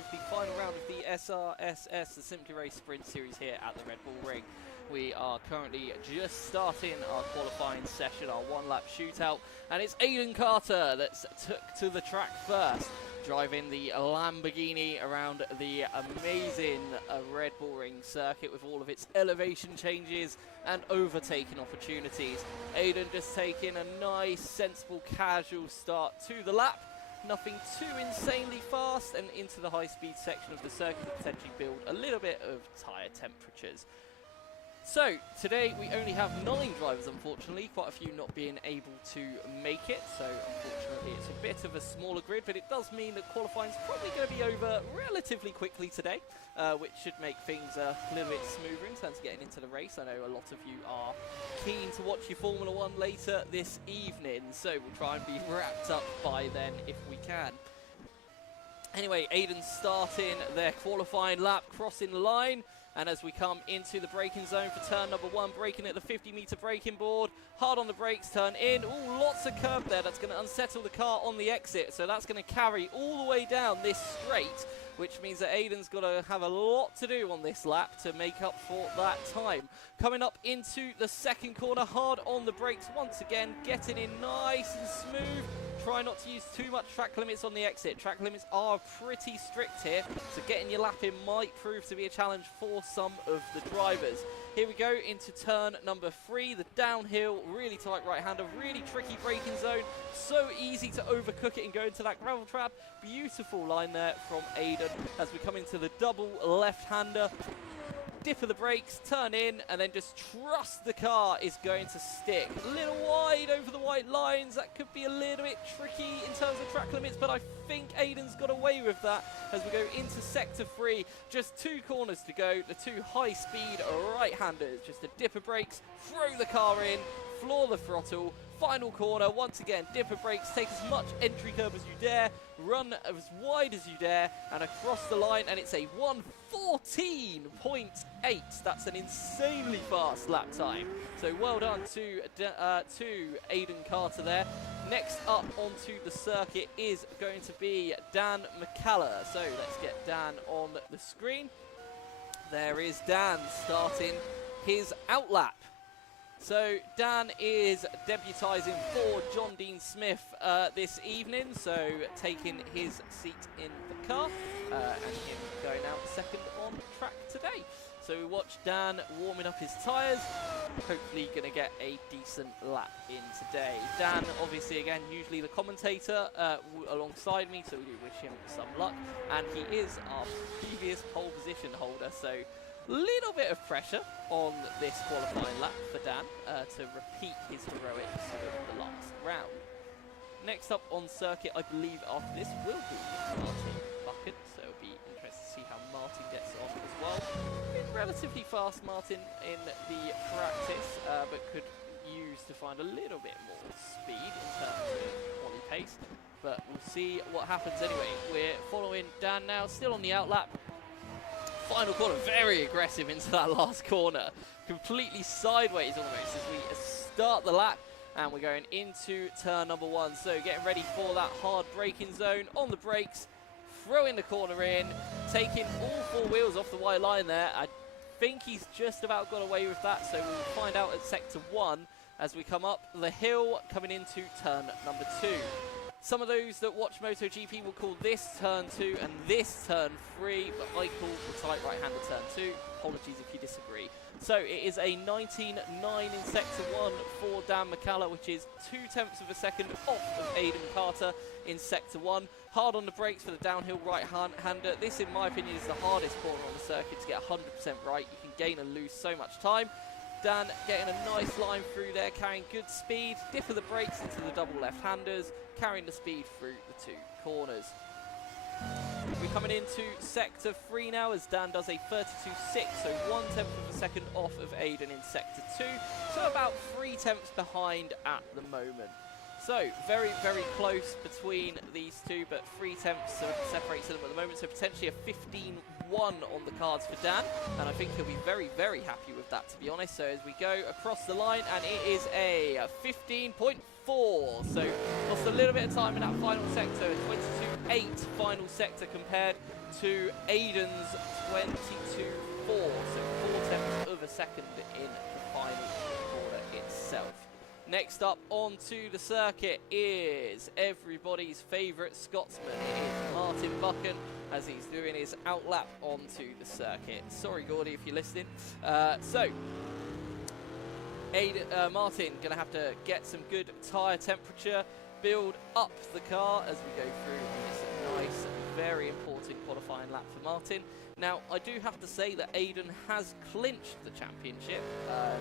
of the final round of the SRSS, the Simply Race Sprint Series here at the Red Bull Ring. We are currently just starting our qualifying session, our one-lap shootout, and it's Aidan Carter that's took to the track first, driving the Lamborghini around the amazing Red Bull Ring circuit with all of its elevation changes and overtaking opportunities. Aidan just taking a nice, sensible, casual start to the lap. Nothing too insanely fast, and into the high-speed section of the circuit to potentially build a little bit of tyre temperatures. So, today we only have 9 drivers, unfortunately, quite a few not being able to make it, so unfortunately it's a bit of a smaller grid, but it does mean that qualifying is probably going to be over relatively quickly today, which should make things a little bit smoother in terms of getting into the race. I know a lot of you are keen to watch your Formula 1 later this evening, so we'll try and be wrapped up by then if we can. Anyway, Aidan's starting their qualifying lap, crossing the line. And as we come into the braking zone for turn number 1, braking at the 50-meter braking board, hard on the brakes, turn in. Ooh, lots of curb there. That's going to unsettle the car on the exit. So that's going to carry all the way down this straight, which means that Aidan's got to have a lot to do on this lap to make up for that time. Coming up into the second corner, hard on the brakes once again, getting in nice and smooth. Try not to use too much track limits on the exit. Track limits are pretty strict here, so getting your lap in might prove to be a challenge for some of the drivers. Here we go into turn number 3, the downhill, really tight right-hander, really tricky braking zone. So easy to overcook it and go into that gravel trap. Beautiful line there from Aidan as we come into the double left-hander. Dip of the brakes, turn in, and then just trust the car is going to stick. A little wide over the white lines. That could be a little bit tricky in terms of track limits, but I think Aidan's got away with that as we go into sector 3. Just 2 corners to go. The 2 high-speed right-handers. Just a dip of brakes, throw the car in, floor the throttle. Final corner, once again, dip of brakes, take as much entry curb as you dare, run as wide as you dare, and across the line, and it's a 1:14.8. That's an insanely fast lap time. So well done to Aidan Carter there. Next up onto the circuit is going to be Dan McCallum. So let's get Dan on the screen. There is Dan starting his outlap. So Dan is debutising for John Dean Smith this evening, so taking his seat in the car and him going out second on track today. So we watch Dan warming up his tyres, hopefully going to get a decent lap in today. Dan, obviously, again, usually the commentator alongside me, so we do wish him some luck. And he is our previous pole position holder, so little bit of pressure on this qualifying lap for Dan to repeat his heroics of the last round. Next up on circuit, I believe after this will be Martin Bucket, so it'll be interesting to see how Martin gets on as well. Been relatively fast, Martin, in the practice, but could use to find a little bit more speed in terms of quali pace. But we'll see what happens anyway. We're following Dan now, still on the outlap. Final corner, very aggressive into that last corner. Completely sideways almost as we start the lap. And we're going into turn number 1. So getting ready for that hard braking zone. On the brakes, throwing the corner in. Taking all 4 wheels off the white line there. I think he's just about got away with that. So we'll find out at sector 1 as we come up the hill coming into turn number 2. Some of those that watch MotoGP will call this turn 2 and this turn 3, but I call the tight right-hander turn 2. Apologies if you disagree. So it is a 19.9 in sector 1 for Dan McCallum, which is 0.2 of a second off of Aidan Carter in sector 1. Hard on the brakes for the downhill right-hander. This, in my opinion, is the hardest corner on the circuit to get 100% right. You can gain and lose so much time. Dan getting a nice line through there, carrying good speed. Dip of the brakes into the double left-handers, carrying the speed through the 2 corners. We're coming into sector 3 now as Dan does a 32.6, so 0.1 of a second off of Aidan in sector 2. So about 0.3 behind at the moment. So very, very close between these 2, but 0.3 separates them at the moment. So potentially a 15.1 on the cards for Dan, and I think he'll be very, very happy with that, to be honest. So as we go across the line, and it is a 15.4. So lost a little bit of time in that final sector, 22.8 final sector compared to Aiden's 22.4, so 4/10 of a second in the final quarter itself. Next up onto the circuit is everybody's favourite Scotsman. It is Martin Buchan as he's doing his outlap onto the circuit. Sorry, Gordy, if you're listening. Martin going to have to get some good tyre temperature, build up the car as we go through this nice, very important qualifying lap for Martin. Now, I do have to say that Aiden has clinched the championship on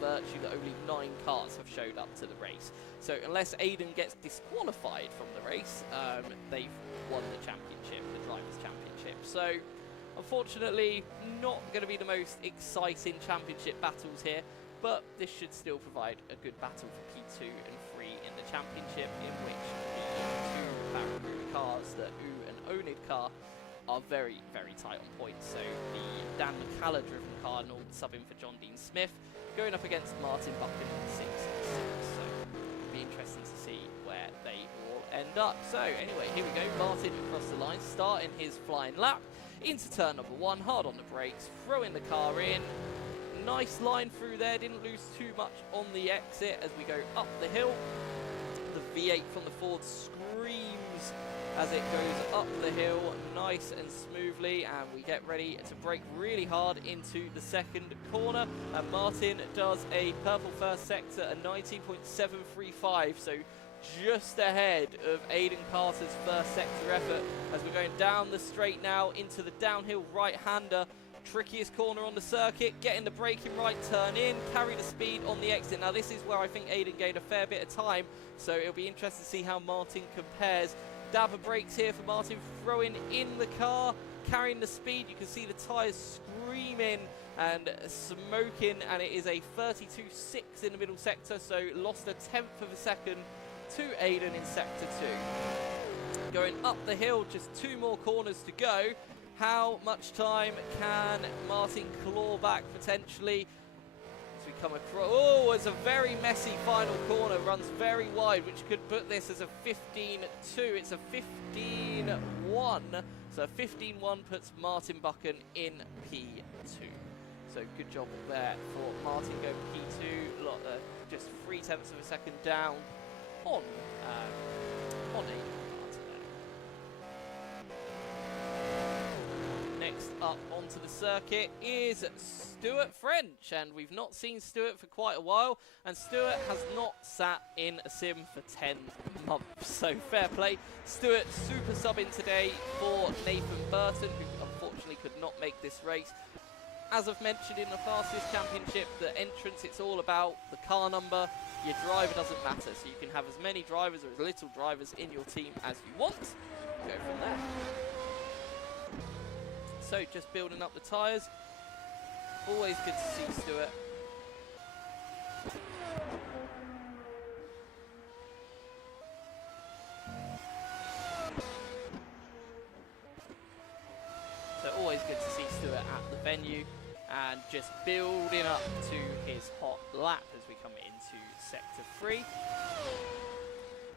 virtue that only 9 cars have showed up to the race. So unless Aiden gets disqualified from the race, they've won the championship, the Drivers' Championship. So unfortunately, not going to be the most exciting championship battles here, but this should still provide a good battle for P2 and 3 in the championship, in which the 2 Barracuda cars, the U and Onid car, are very, very tight on points. So the Dan McCalla driven car, subbing for John Dean Smith, going up against Martin Buchan in 6 and 6. So it'll be interesting to see where they all end up. So anyway, here we go. Martin across the line, starting his flying lap into turn number 1, hard on the brakes, throwing the car in. Nice line through there, didn't lose too much on the exit as we go up the hill. The V8 from the Ford screams as it goes up the hill nice and smoothly, and we get ready to brake really hard into the second corner, and Martin does a purple first sector, a 19.735, so just ahead of Aiden Carter's first sector effort as we're going down the straight now into the downhill right-hander. Trickiest corner on the circuit, getting the braking right, turn in, carry the speed on the exit. Now this is where I think Aiden gained a fair bit of time, so it'll be interesting to see how Martin compares. Dab of brakes here for Martin, throwing in the car, carrying the speed. You can see the tyres screaming and smoking, and it is a 32.6 in the middle sector, so lost a 10th of a second to Aiden in sector 2. Going up the hill, just 2 more corners to go. How much time can Martin claw back potentially as we come across? Oh, it's a very messy final corner, runs very wide, which could put this as a 15.2. It's a 15.1. So a 15.1 puts Martin Buchan in P2. So good job there for Martin going P2. Just 0.3 of a second down on Aiden. Next up onto the circuit is Stuart French, and we've not seen Stuart for quite a while, and Stuart has not sat in a sim for 10 months, so fair play. Stuart super subbing today for Nathan Burton, who unfortunately could not make this race. As I've mentioned in the Fastest Championship, the entrance, it's all about the car number. Your driver doesn't matter, so you can have as many drivers or as little drivers in your team as you want. Go from there. So just building up the tyres. Always good to see Stuart. So always good to see Stuart at the venue and just building up to his hot lap as we come into sector 3.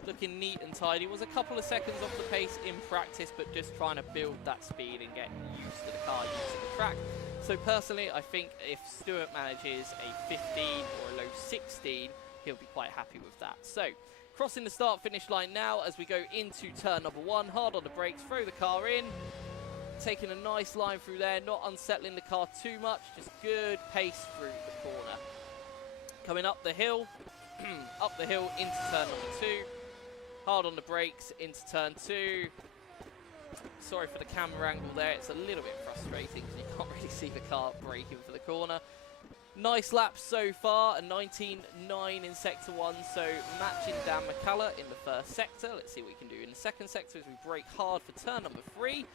Looking neat and tidy. Was a couple of seconds off the pace in practice, but just trying to build that speed and get used to the car, used to the track. So personally, I think if Stuart manages a 15 or a low 16, he'll be quite happy with that. So crossing the start-finish line now as we go into turn number 1. Hard on the brakes, throw the car in. Taking a nice line through there, not unsettling the car too much, just good pace through the corner. Coming up the hill, up the hill into turn number 2. Hard on the brakes into turn 2. Sorry for the camera angle there, it's a little bit frustrating because you can't really see the car braking for the corner. Nice lap so far, a 19.9 in sector 1, so matching Dan McCalla in the first sector. Let's see what we can do in the second sector as we brake hard for turn number 3.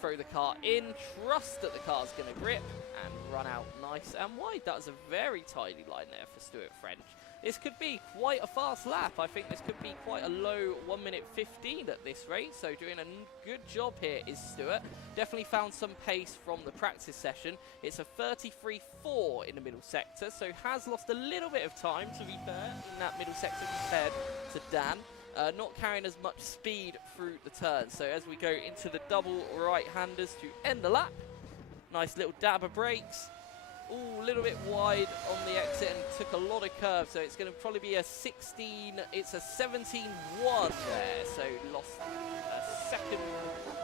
Throw the car in, trust that the car's going to grip, and run out nice and wide. That was a very tidy line there for Stuart French. This could be quite a fast lap. I think this could be quite a low 1 minute 15 at this rate. So doing a good job here is Stuart. Definitely found some pace from the practice session. It's a 33.4 in the middle sector. So has lost a little bit of time, to be fair, in that middle sector compared to Dan. not carrying as much speed through the turn. So as we go into the double right-handers to end the lap, nice little dab of brakes. Ooh, a little bit wide on the exit and took a lot of curves, so it's going to probably be a 17-1 there, so lost a second,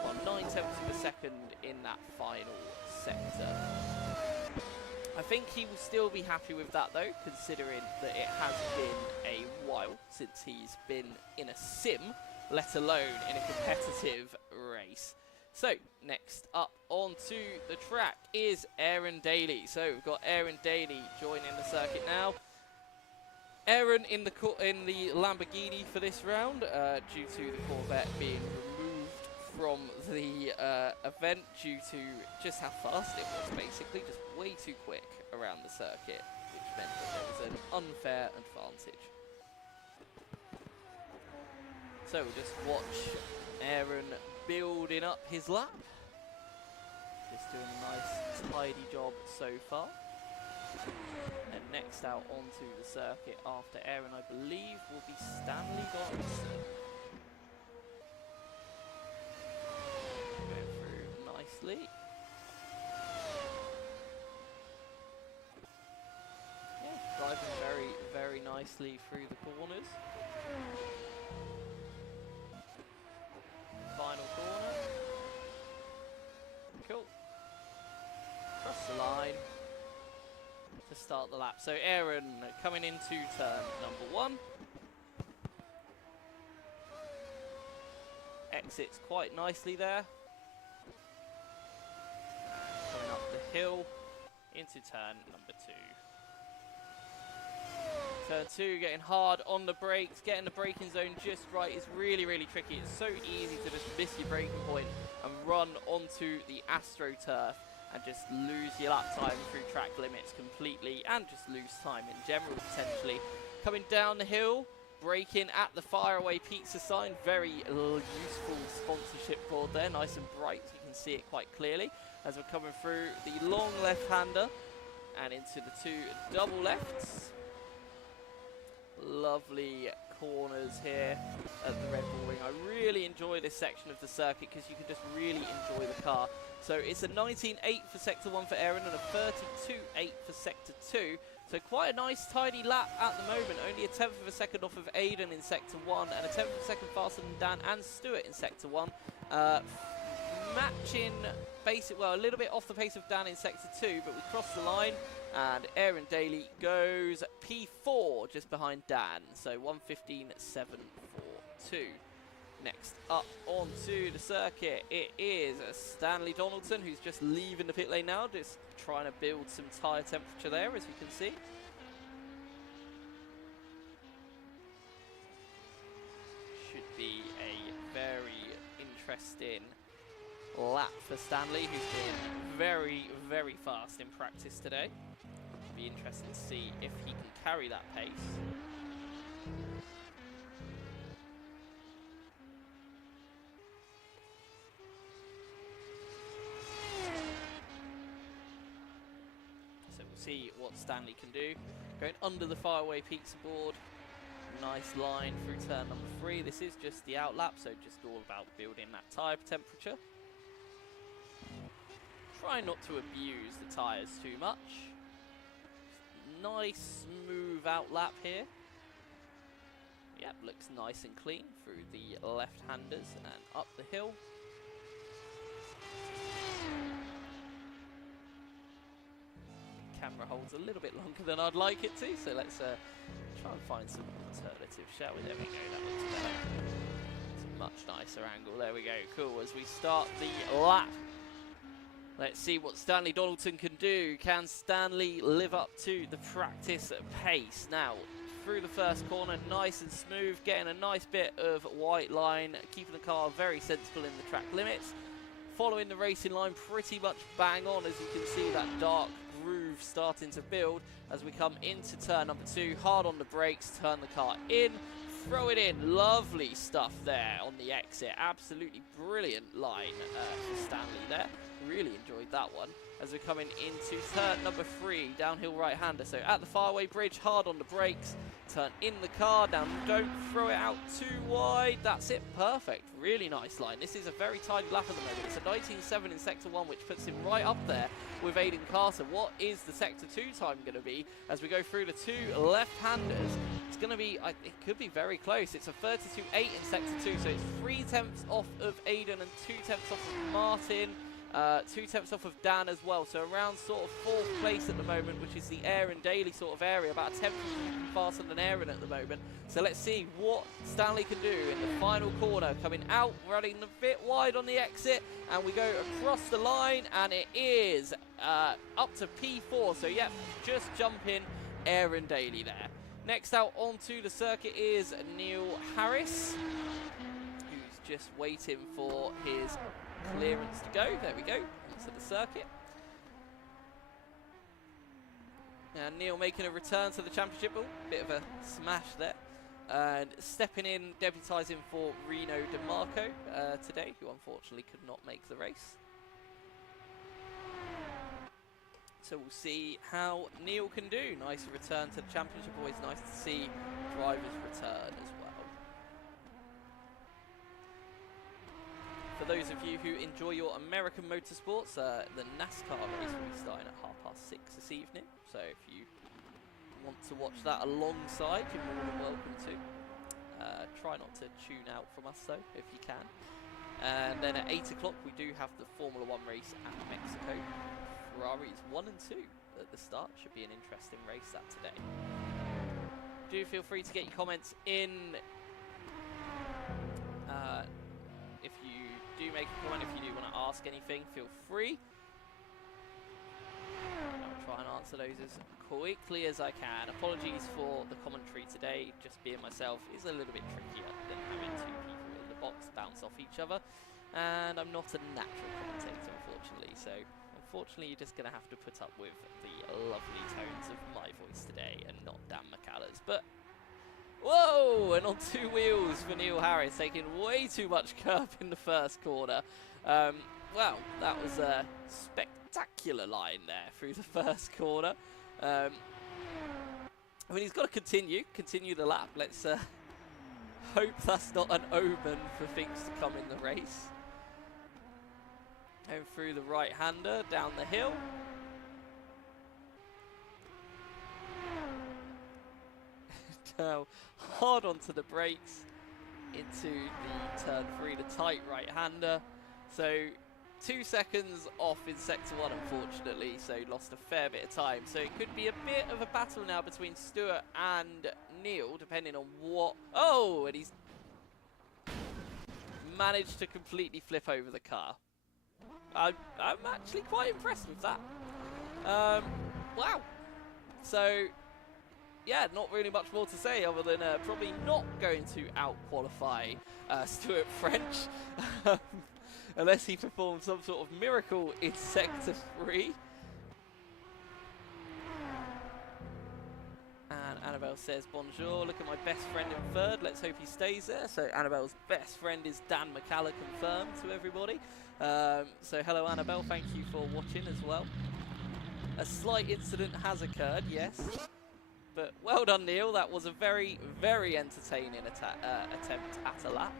well, 9/10 of a second in that final sector. I think he will still be happy with that though, considering that it has been a while since he's been in a sim, let alone in a competitive race. So, next up onto the track is Aaron Daly. So, we've got Aaron Daly joining the circuit now. Aaron in the Lamborghini for this round, due to the Corvette being removed from the event due to just how fast it was, basically, just way too quick around the circuit, which meant that there was an unfair advantage. So, we'll just watch Aaron building up his lap. Just doing a nice tidy job so far. And next out onto the circuit after Aaron, I believe, will be Stanley Donaldson. Going through nicely. Yeah, driving very, very nicely through the corners. Final corner. Cool. Cross the line to start the lap. So Aaron coming into turn number 1. Exits quite nicely there. Coming up the hill into turn number 2. Turn 2, getting hard on the brakes, getting the braking zone just right is really, really tricky. It's so easy to just miss your braking point and run onto the AstroTurf and just lose your lap time through track limits completely and just lose time in general, potentially. Coming down the hill, braking at the Faraway Pizza sign. Very useful sponsorship board there, nice and bright. You can see it quite clearly as we're coming through the long left-hander and into the 2 double lefts. Lovely corners here at the Red Bull Ring. I really enjoy this section of the circuit because you can just really enjoy the car. So it's a 19.8 for Sector 1 for Aaron and a 32.8 for Sector 2. So quite a nice tidy lap at the moment. Only a 10th of a second off of Aiden in Sector 1 and a 10th of a second faster than Dan and Stuart in Sector 1. Matching well, a little bit off the pace of Dan in Sector 2, but we cross the line. And Aaron Daly goes P4 just behind Dan. So 1:15.742. Next up onto the circuit, it is Stanley Donaldson, who's just leaving the pit lane now, just trying to build some tyre temperature there, as we can see. Should be a very interesting lap for Stanley, who's been very, very fast in practice today. Be interesting to see if he can carry that pace. So we'll see what Stanley can do. Going under the Faraway Pizza board. Nice line through turn number 3. This is just the outlap, so just all about building that tyre temperature. Try not to abuse the tyres too much. Nice smooth outlap here. Yep, looks nice and clean through the left-handers and up the hill. Camera holds a little bit longer than I'd like it to, so let's try and find some alternatives, shall we? There we go, that looks better. It's a much nicer angle, there we go, cool. As we start the lap, let's see what Stanley Donaldson can do. Can Stanley live up to the practice pace? Now, through the first corner, nice and smooth, getting a nice bit of white line, keeping the car very sensible in the track limits. Following the racing line pretty much bang on, as you can see that dark groove starting to build as we come into turn number 2. Hard on the brakes, turn the car in, throw it in. Lovely stuff there on the exit. Absolutely brilliant line for Stanley there. really enjoyed that one. As we're coming into turn number 3, downhill right-hander. So at the faraway bridge, hard on the brakes, turn in the car, down, don't throw it out too wide. That's it, perfect. Really nice line. This is a very tidy lap at the moment. It's a 19.7 in Sector 1, which puts him right up there with Aiden Carter. What is the Sector 2 time going to be as we go through the 2 left-handers? It's going to be, it could be very close. It's a 32.8 in Sector 2, so it's 3 tenths off of Aiden and 2 tenths off of Martin. 2 tenths off of Dan as well, so around sort of 4th place at the moment, which is the Aaron Daly sort of area, about a tenth faster than Aaron at the moment. So let's see what Stanley can do in the final corner, coming out, running a bit wide on the exit, and we go across the line, and it is up to P4, so yeah, just jumping Aaron Daly there. Next out onto the circuit is Neil Harris, who's just waiting for his clearance to go. There we go, onto the circuit. And Neil making a return to the championship. Bit of a smash there. And stepping in, debutising for Reno DeMarco today, who unfortunately could not make the race. So we'll see how Neil can do. Nice return to the championship. Always nice to see drivers return as well. For those of you who enjoy your American motorsports, the NASCAR race will be starting at 6:30 this evening. So if you want to watch that alongside, you're more than welcome to. Try not to tune out from us though, if you can. And then at 8 o'clock we do have the Formula 1 race at Mexico. Ferraris 1 and 2 at the start. Should be an interesting race that today. Do feel free to get your comments in. If you do make a comment, if you do want to ask anything, feel free. I'll try and answer those as quickly as I can. Apologies for the commentary today. Just being myself is a little bit trickier than having 2 people in the box bounce off each other. And I'm not a natural commentator, unfortunately. So, unfortunately, you're just going to have to put up with the lovely tones of my voice today and not Dan McCallum's. But whoa! And on 2 wheels for Neil Harris, taking way too much curb in the first corner. Well, that was a spectacular line there through the first corner. I mean, he's got to continue the lap. Let's hope that's not an omen for things to come in the race. Going through the right-hander, down the hill. Now, hard onto the brakes into the turn 3, the tight right-hander. So 2 seconds off in Sector 1, unfortunately, so lost a fair bit of time. So it could be a bit of a battle now between Stuart and Neil, depending on what... Oh, and he's managed to completely flip over the car. I'm actually quite impressed with that. Wow. So... yeah, not really much more to say other than probably not going to out-qualify Stuart French unless he performs some sort of miracle in Sector 3. And Annabelle says, bonjour, look at my best friend in 3rd. Let's hope he stays there. So Annabelle's best friend is Dan McCallum, confirmed to everybody. So hello Annabelle, thank you for watching as well. A slight incident has occurred, yes. But well done, Neil. That was a very, very entertaining attempt at a lap.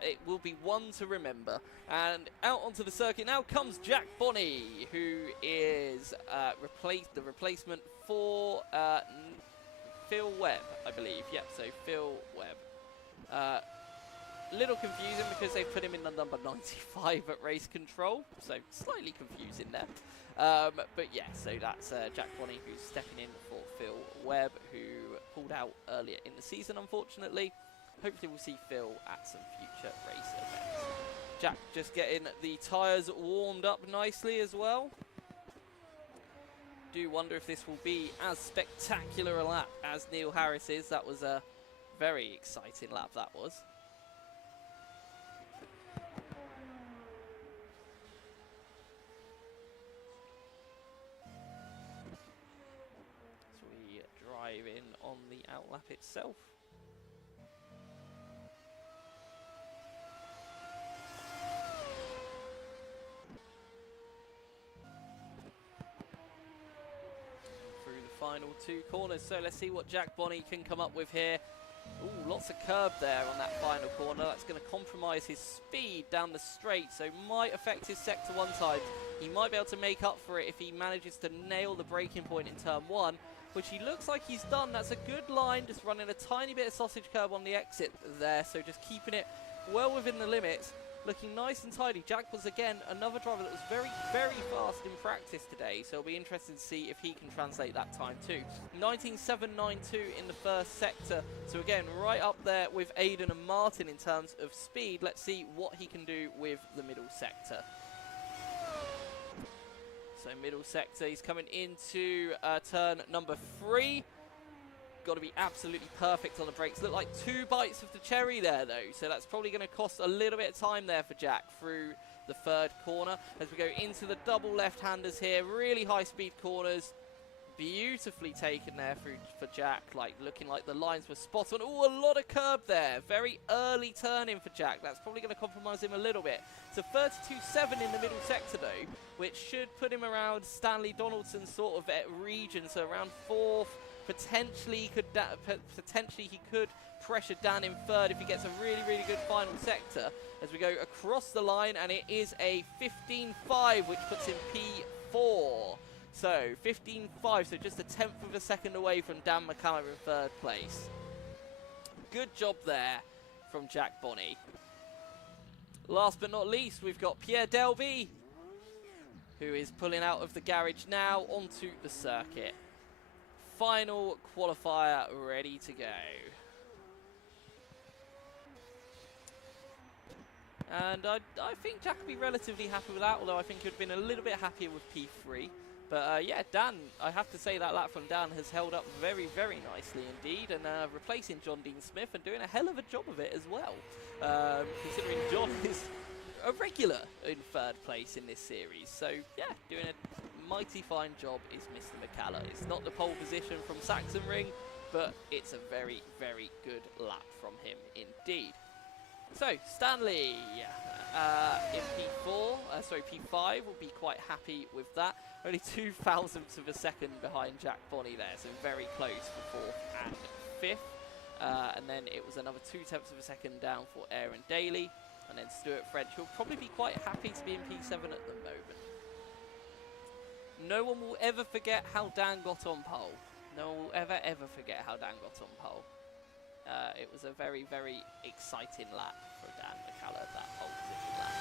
It will be one to remember. And out onto the circuit now comes Jack Bonney, who is the replacement for Phil Webb, I believe. Yep, so Phil Webb. Little confusing because they've put him in the number 95 at race control, so slightly confusing there. But yeah, so that's Jack Bonney who's stepping in for Phil Webb, who pulled out earlier in the season, unfortunately. Hopefully we'll see Phil at some future race events. Jack just getting the tyres warmed up nicely as well. Do wonder if this will be as spectacular a lap as Neil Harris is. That was a very exciting lap, that was. In on the outlap itself. final 2 corners. So let's see what Jack Bonney can come up with here. Ooh, lots of curb there on that final corner. That's going to compromise his speed down the straight, so might affect his sector 1 time. He might be able to make up for it if he manages to nail the braking point in turn 1, which he looks like he's done. That's a good line, just running a tiny bit of sausage curb on the exit there, so just keeping it well within the limits. Looking nice and tidy. Jack was, again, another driver that was very, very fast in practice today, so it'll be interesting to see if he can translate that time too. 19.792 in the first sector, so again, right up there with Aiden and Martin in terms of speed. Let's see what he can do with the middle sector. So middle sector, he's coming into turn number 3. Got to be absolutely perfect on the brakes. Look like 2 bites of the cherry there, though. So that's probably going to cost a little bit of time there for Jack through the 3rd corner. As we go into the double left-handers here. Really high-speed corners. Beautifully taken there for Jack. Like, looking like the lines were spot on. Oh, a lot of curb there. Very early turn-in for Jack. That's probably going to compromise him a little bit. So 32.7 in the middle sector, though, which should put him around Stanley Donaldson's sort of region. So around 4th. Potentially he could pressure Dan in 3rd if he gets a really, really good final sector as we go across the line, and it is a 15.5, which puts him P4. So 15.5, so just a 1/10 of a second away from Dan McCallum in 3rd place. Good job there from Jack Bonney. Last but not least, we've got Pierre Delby, who is pulling out of the garage now onto the circuit. Final qualifier ready to go. And I think Jack would be relatively happy with that, although I think he would have been a little bit happier with P3. But yeah, Dan, I have to say that lap from Dan has held up very, very nicely indeed, and replacing John Dean Smith and doing a hell of a job of it as well. Considering John is a regular in 3rd place in this series. So yeah, doing a mighty fine job is Mr. McCallum. It's not the pole position from Sachsenring, but it's a very, very good lap from him indeed. So Stanley in P5 will be quite happy with that. Only 0.02 of a second behind Jack Bonney there, so very close for 4th and 5th. And then it was another 0.2 of a second down for Aaron Daly. And then Stuart French will probably be quite happy to be in P7 at the moment. No one will ever forget how Dan got on pole. No one will ever forget how Dan got on pole. It was a very, very exciting lap for Dan McCallum, that pole position lap.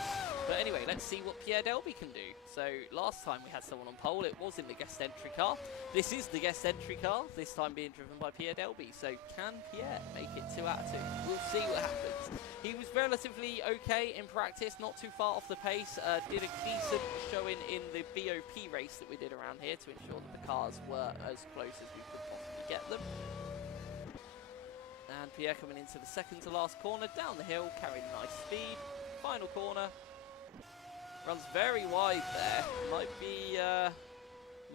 But anyway, let's see what Pierre Delby can do. So last time we had someone on pole, it was in the guest entry car. This is the guest entry car, this time being driven by Pierre Delby. So can Pierre make it 2 out of 2? We'll see what happens. He was relatively okay in practice, not too far off the pace. Did a decent showing in the BOP race that we did around here to ensure that the cars were as close as we could possibly get them. And Pierre coming into the 2nd to last corner, down the hill, carrying nice speed. Final corner. Runs very wide there.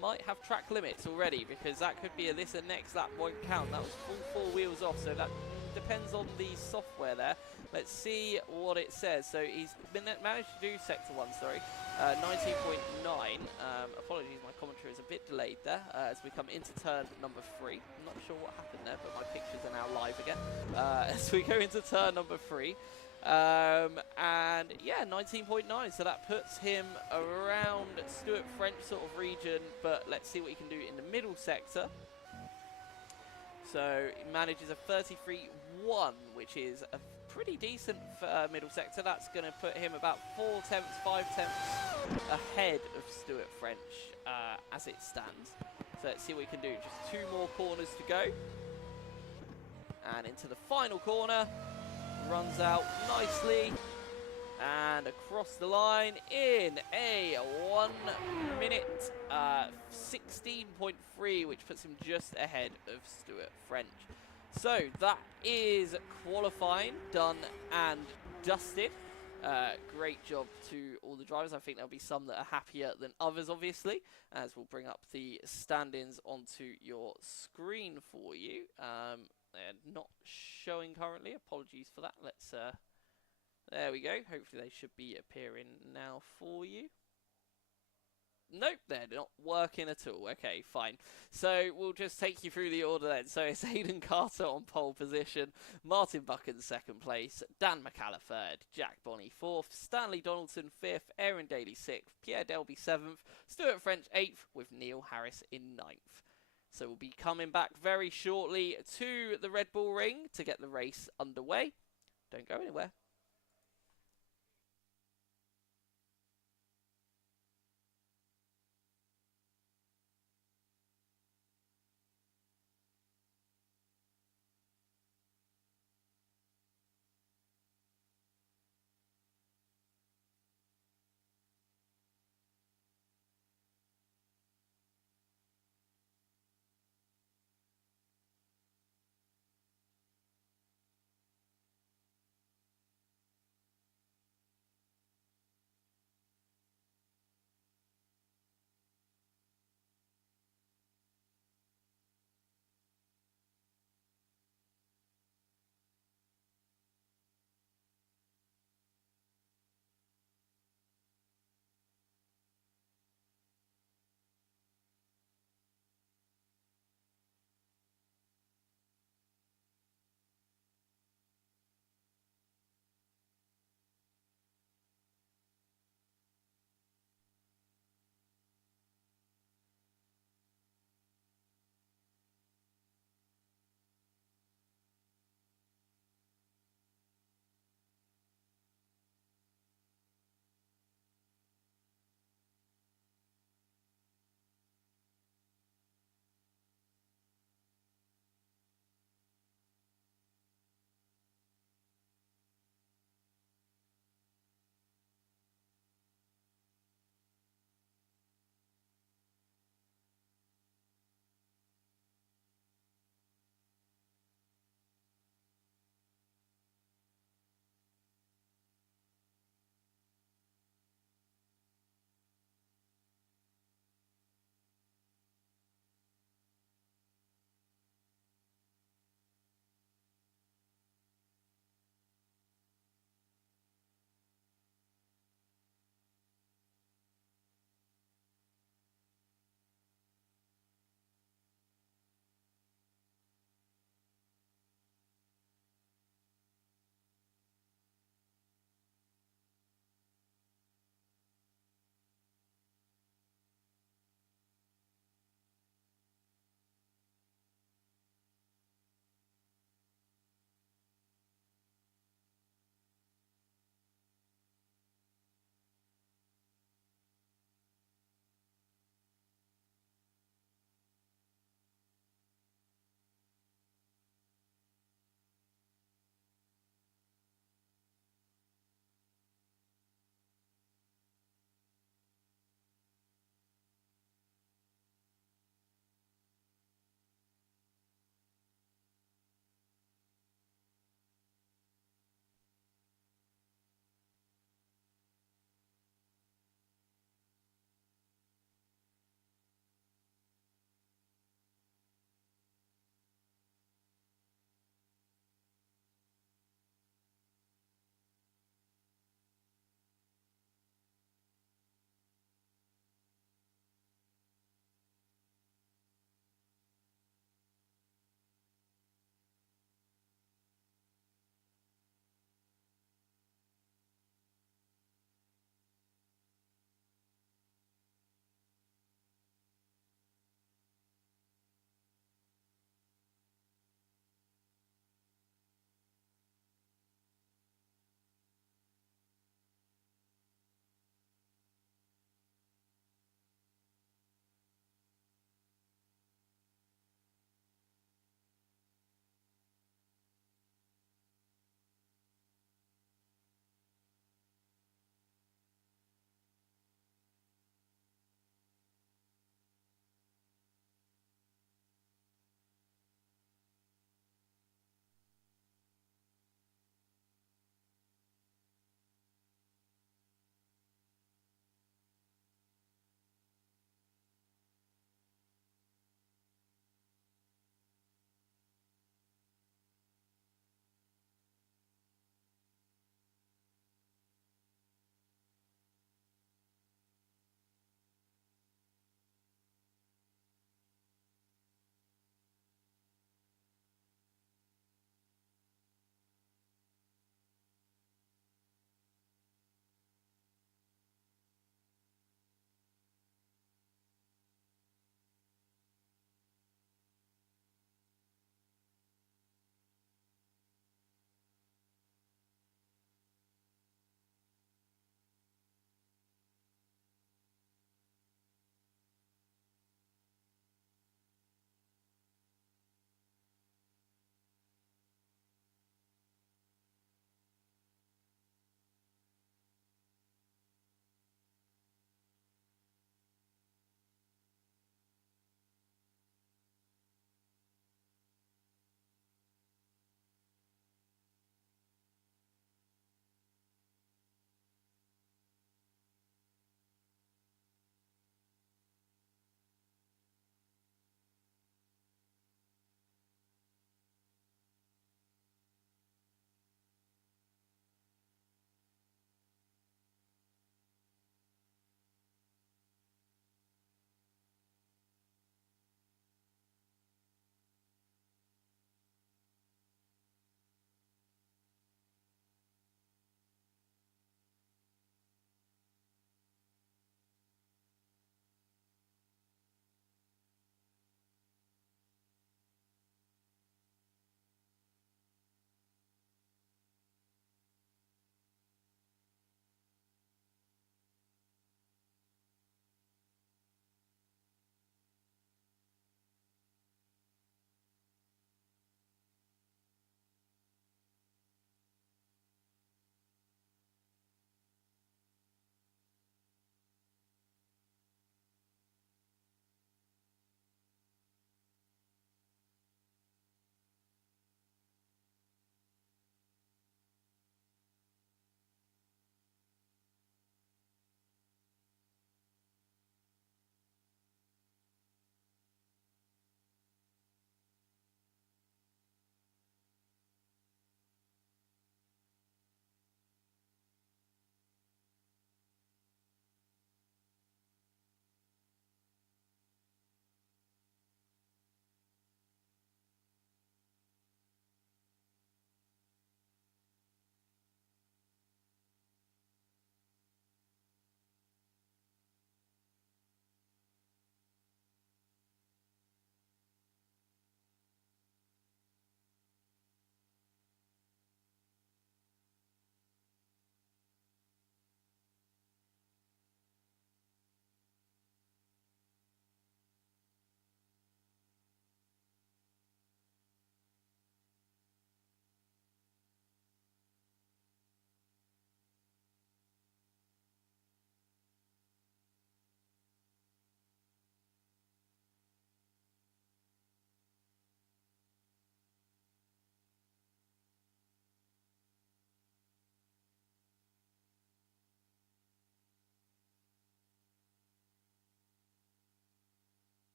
Might have track limits already, because that could be this and next lap won't count. That was full 4 wheels off, so that depends on the software there. Let's see what it says. So he's managed to do sector 1, sorry, 19.9. Apologies, my commentary is a bit delayed there as we come into turn number 3. I'm not sure what happened there, but my pictures are now live again. As we go into turn number 3. And yeah, 19.9, so that puts him around Stuart French sort of region, but let's see what he can do in the middle sector. So he manages a 33.1, which is a pretty decent middle sector. That's going to put him about 4/10, 5/10 ahead of Stuart French as it stands. So let's see what he can do. Just 2 more corners to go. And into the final corner. Runs out nicely. And across the line in a 1 minute 16.3, which puts him just ahead of Stuart French. So that is qualifying done and dusted. Great job to all the drivers. I think there'll be some that are happier than others, obviously, as we'll bring up the stand-ins onto your screen for you. They're not showing currently. Apologies for that. Let's there we go. Hopefully they should be appearing now for you. Nope, they're not working at all. Okay, fine. So we'll just take you through the order then. So it's Aidan Carter on pole position, Martin Buchan second place, Dan McCalla third, Jack Bonney fourth, Stanley Donaldson fifth, Aaron Daly sixth, Pierre Delby seventh, Stuart French eighth, with Neil Harris in ninth. So we'll be coming back very shortly to the Red Bull Ring to get the race underway. Don't go anywhere.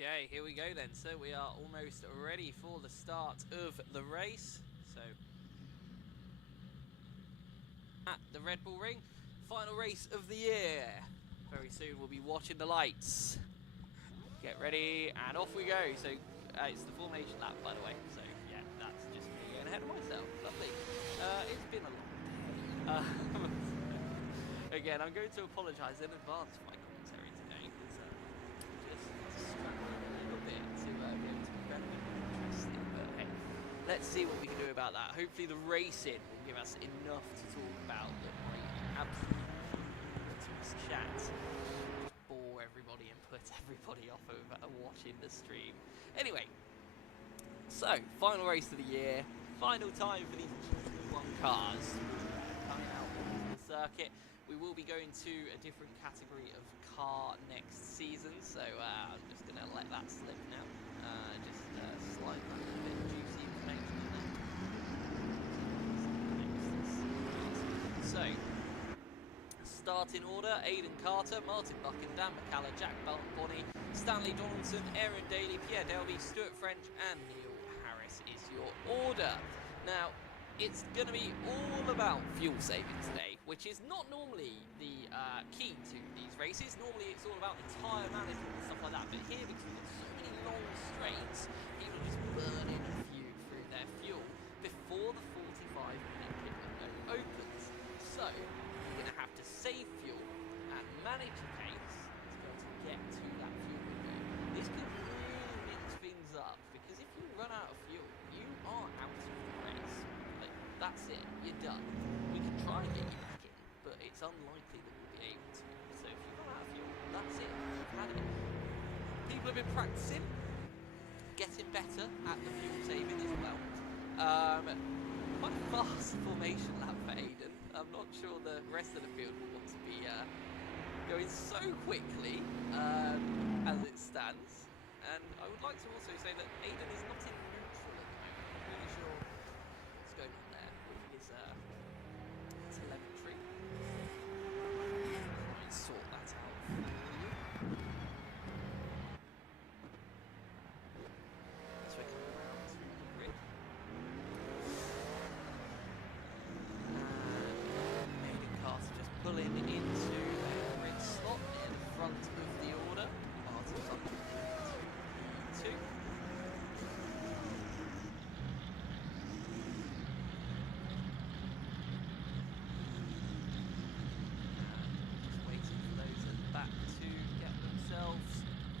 Okay, here we go then. So we are almost ready for the start of the race. So at the Red Bull Ring, final race of the year. Very soon we'll be watching the lights. Get ready and off we go. So it's the formation lap, by the way. So yeah, that's just me going ahead of myself. Lovely. It's been a long day. Again, I'm going to apologise in advance for my commentary today because just struggling a little bit to be able to be relevant and interesting. But hey, let's see what we can do about that. Hopefully the racing will give us enough to talk about that might absolutely to us chat. Just bore everybody and put everybody off of watching the stream. Anyway, so final race of the year, final time for these GT1 cars coming out onto the circuit. We will be going to a different category of car next season, so I'm just going to let that slip now. Just slide that little bit of juicy information in there. So, starting order: Aidan Carter, Martin Buchan, Dan McCalla, Jack Bonny, Stanley Donaldson, Aaron Daly, Pierre Delby, Stuart French and Neil Harris is your order. Now, it's going to be all about fuel saving today, which is not normally the key to these races. Normally it's all about the tyre management and stuff like that, but here, because we've got so many long straights, people are just burning a few through their fuel before the 45-minute pit window opens. So you're going to have to save fuel and manage the pace to be able to get to that fuel window. This could really mix things up, because if you run out of fuel, you are out of the race. That's it, you're done. We can try and get you back in, but it's unlikely that we'll be able to. So if you run out of fuel, that's it, you've had it. People have been practicing, getting better at the fuel saving as well. Quite a fast formation lap for Aidan. I'm not sure the rest of the field will want to be going so quickly as it stands. And I would like to also say that Aidan is not in neutral at the moment. I'm not really sure what's going on there with his telemetry. Try and sort that out for you. So we're coming around to the grid. And Aidan Carter just pulling into a grid slot near the front of the order. Martin Buchan, 2.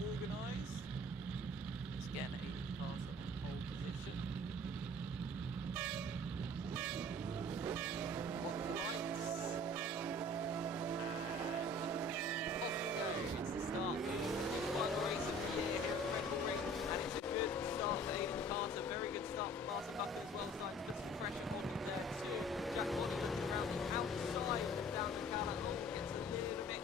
Organised. Let's get an Aidan Carter on pole position. On the lights. Off we go. It's the start of the final race of the year here at the Red Bull Ring, and it's a good start for Aidan Carter. Very good start for Martin Buchan as well. Starting to put some pressure on him there too. Jack Bonny looking around the outside down the McCalla. Oh, gets a little bit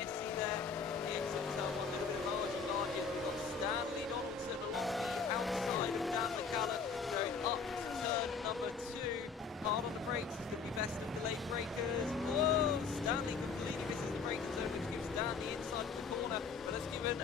messy there. He exits a little bit of margin. We've got Stanley Donaldson along the outside of Dan McCalla, going up to turn number 2. Hard on the brakes, it's going to be best of the late breakers. Whoa! Stanley completely misses the braking zone, which gives Dan the inside of the corner, but has given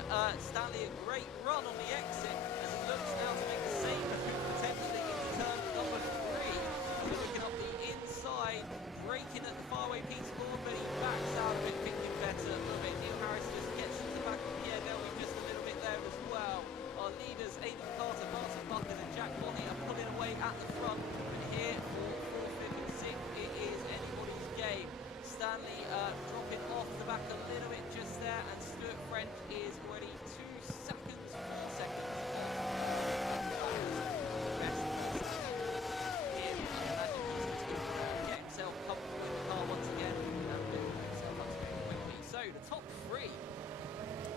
Stanley a great run on the exit, as he looks now to make the same move potentially into turn number 3. Looking up the inside, braking at the faraway piece forward, but he backs out a bit, picking better a little bit. Neil Harris just gets to the back of Pierre Delby just a little bit there as well. Our leaders, Aidan Carter, Martin Buchan and Jack Bonny, are pulling away at the front. And here for 4th, 5th and 6th, it is anybody's game. Stanley dropping off the back a little bit just there, and Stuart French is already 2 seconds, 4 seconds. Get himself comfortable in the car once again and move himself up quickly. So the top 3.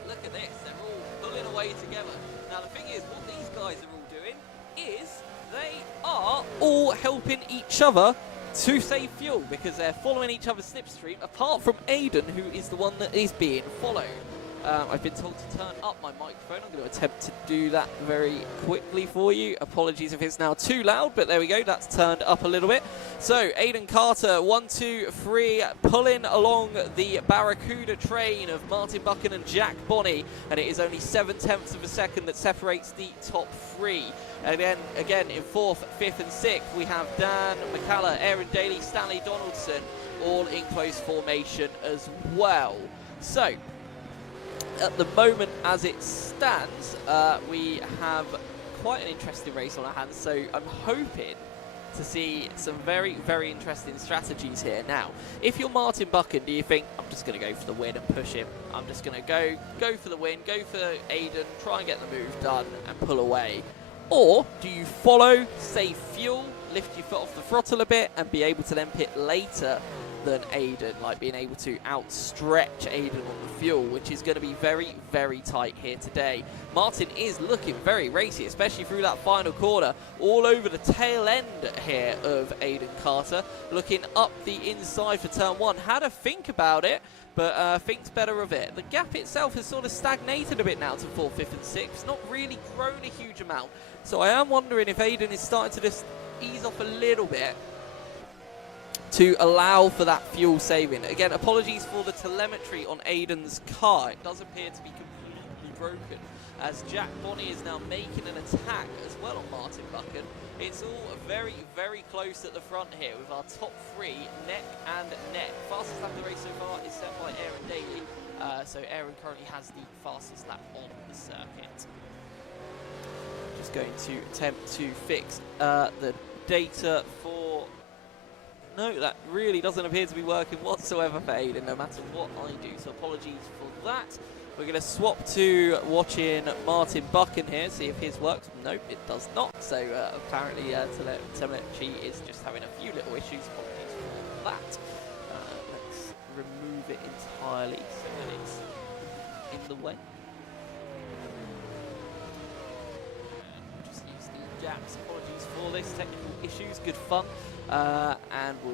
Look at this, they're all pulling away together. Now the thing is, what these guys are all doing is they are all helping each other to save fuel, because they're following each other's slipstream, apart from Aidan, who is the one that is being followed. I've been told to turn up my microphone. I'm going to attempt to do that very quickly for you. Apologies if it's now too loud, but there we go. That's turned up a little bit. So, Aidan Carter, 1, 2, 3, pulling along the Barracuda train of Martin Buchan and Jack Bonney, and it is only 7/10 of a second that separates the top 3. And then, again, in 4th, 5th and 6th, we have Dan McCallum, Aaron Daly, Stanley Donaldson, all in close formation as well. So, at the moment as it stands, we have quite an interesting race on our hands, so I'm hoping to see some very, very interesting strategies here. Now, if you're Martin Buchan, do you think, I'm just going to go for the win and push him, I'm just going to go for the win, go for Aidan, try and get the move done and pull away? Or do you follow, save fuel, lift your foot off the throttle a bit and be able to then pit later than Aidan, like being able to outstretch Aidan on the fuel, which is going to be very, very tight here today. Martin is looking very racy, especially through that final corner, all over the tail end here of Aidan Carter, looking up the inside for turn 1. Had a think about it, but thinks better of it. The gap itself has sort of stagnated a bit now to 4th, 5th and 6th, not really grown a huge amount. So I am wondering if Aidan is starting to just ease off a little bit to allow for that fuel saving. Again, apologies for the telemetry on Aidan's car. It does appear to be completely broken, as Jack Bonney is now making an attack as well on Martin Buchan. It's all very, very close at the front here with our top 3 neck and neck. Fastest lap of the race so far is set by Aaron Daly. So Aaron currently has the fastest lap on the circuit. Just going to attempt to fix the data for... No, that really doesn't appear to be working whatsoever for Aidan, no matter what I do, so apologies for that. We're going to swap to watching Martin Buchan here, see if his works. Nope, it does not, so apparently telemetry is just having a few little issues. Apologies for that. Let's remove it entirely so that it's in the way. Just use the gaps. Apologies for this, technical issues, good fun. And we'll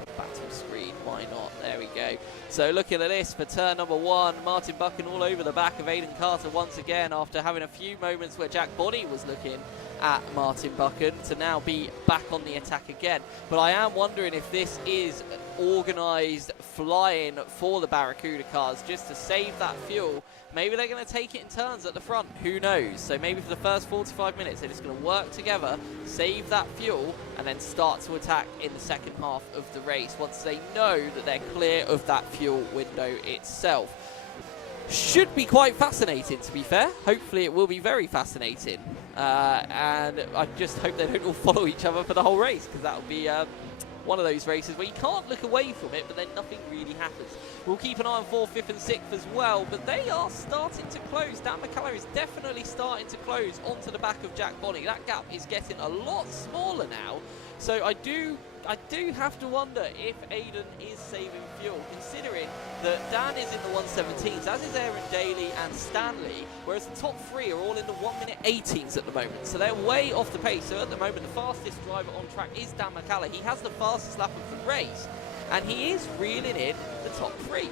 put back to the screen, why not? There we go. So looking at this for turn number 1, Martin Buchan all over the back of Aidan Carter once again, after having a few moments where Jack Bonney was looking at Martin Buchan to now be back on the attack again. But I am wondering if this is organised flying for the Barracuda cars just to save that fuel. Maybe they're going to take it in turns at the front, who knows? So maybe for the first 45 minutes they're just going to work together, save that fuel, and then start to attack in the second half of the race once they know that they're clear of that fuel window itself. Should be quite fascinating, to be fair. Hopefully it will be very fascinating. And I just hope they don't all follow each other for the whole race, because that will be one of those races where you can't look away from it, but then nothing really happens. We'll keep an eye on 4th, 5th and 6th as well, but they are starting to close. Dan McCallum is definitely starting to close onto the back of Jack Bonney. That gap is getting a lot smaller now. So I do have to wonder if Aidan is saving fuel, considering that Dan is in the 117s, as is Aaron Daly and Stanley, whereas the top 3 are all in the 1:18 at the moment. So they're way off the pace. So at the moment, the fastest driver on track is Dan McCallum. He has the fastest lap of the race, and he is reeling in the top 3.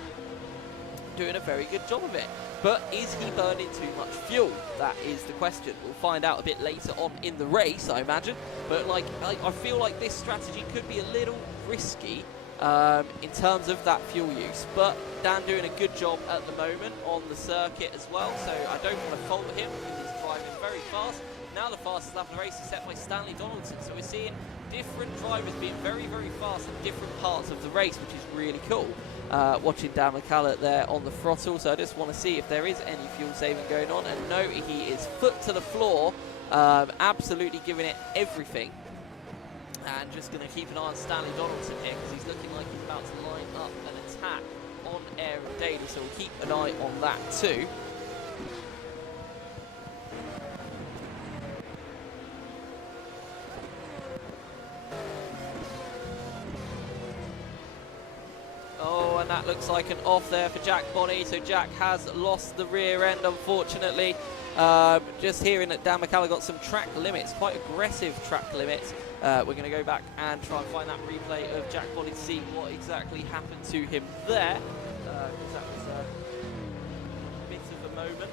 Doing a very good job of it. But is he burning too much fuel? That is the question. We'll find out a bit later on in the race, I imagine. But like, I feel like this strategy could be a little risky in terms of that fuel use. But Dan doing a good job at the moment on the circuit as well. So I don't want to fault him because he's driving very fast. Now the fastest lap of the race is set by Stanley Donaldson. So we're seeing different drivers being very, very fast in different parts of the race, which is really cool. Watching Dan McCallum there on the throttle, so I just want to see if there is any fuel saving going on, and no, he is foot to the floor, absolutely giving it everything. And just going to keep an eye on Stanley Donaldson here, because he's looking like he's about to line up an attack on Aaron Daly, so we'll keep an eye on that too. Oh, and that looks like an off there for Jack Bonney. So Jack has lost the rear end, unfortunately. Just hearing that Dan McCallum got some track limits, quite aggressive track limits. We're going to go back and try and find that replay of Jack Bonney to see what exactly happened to him there. That was moment.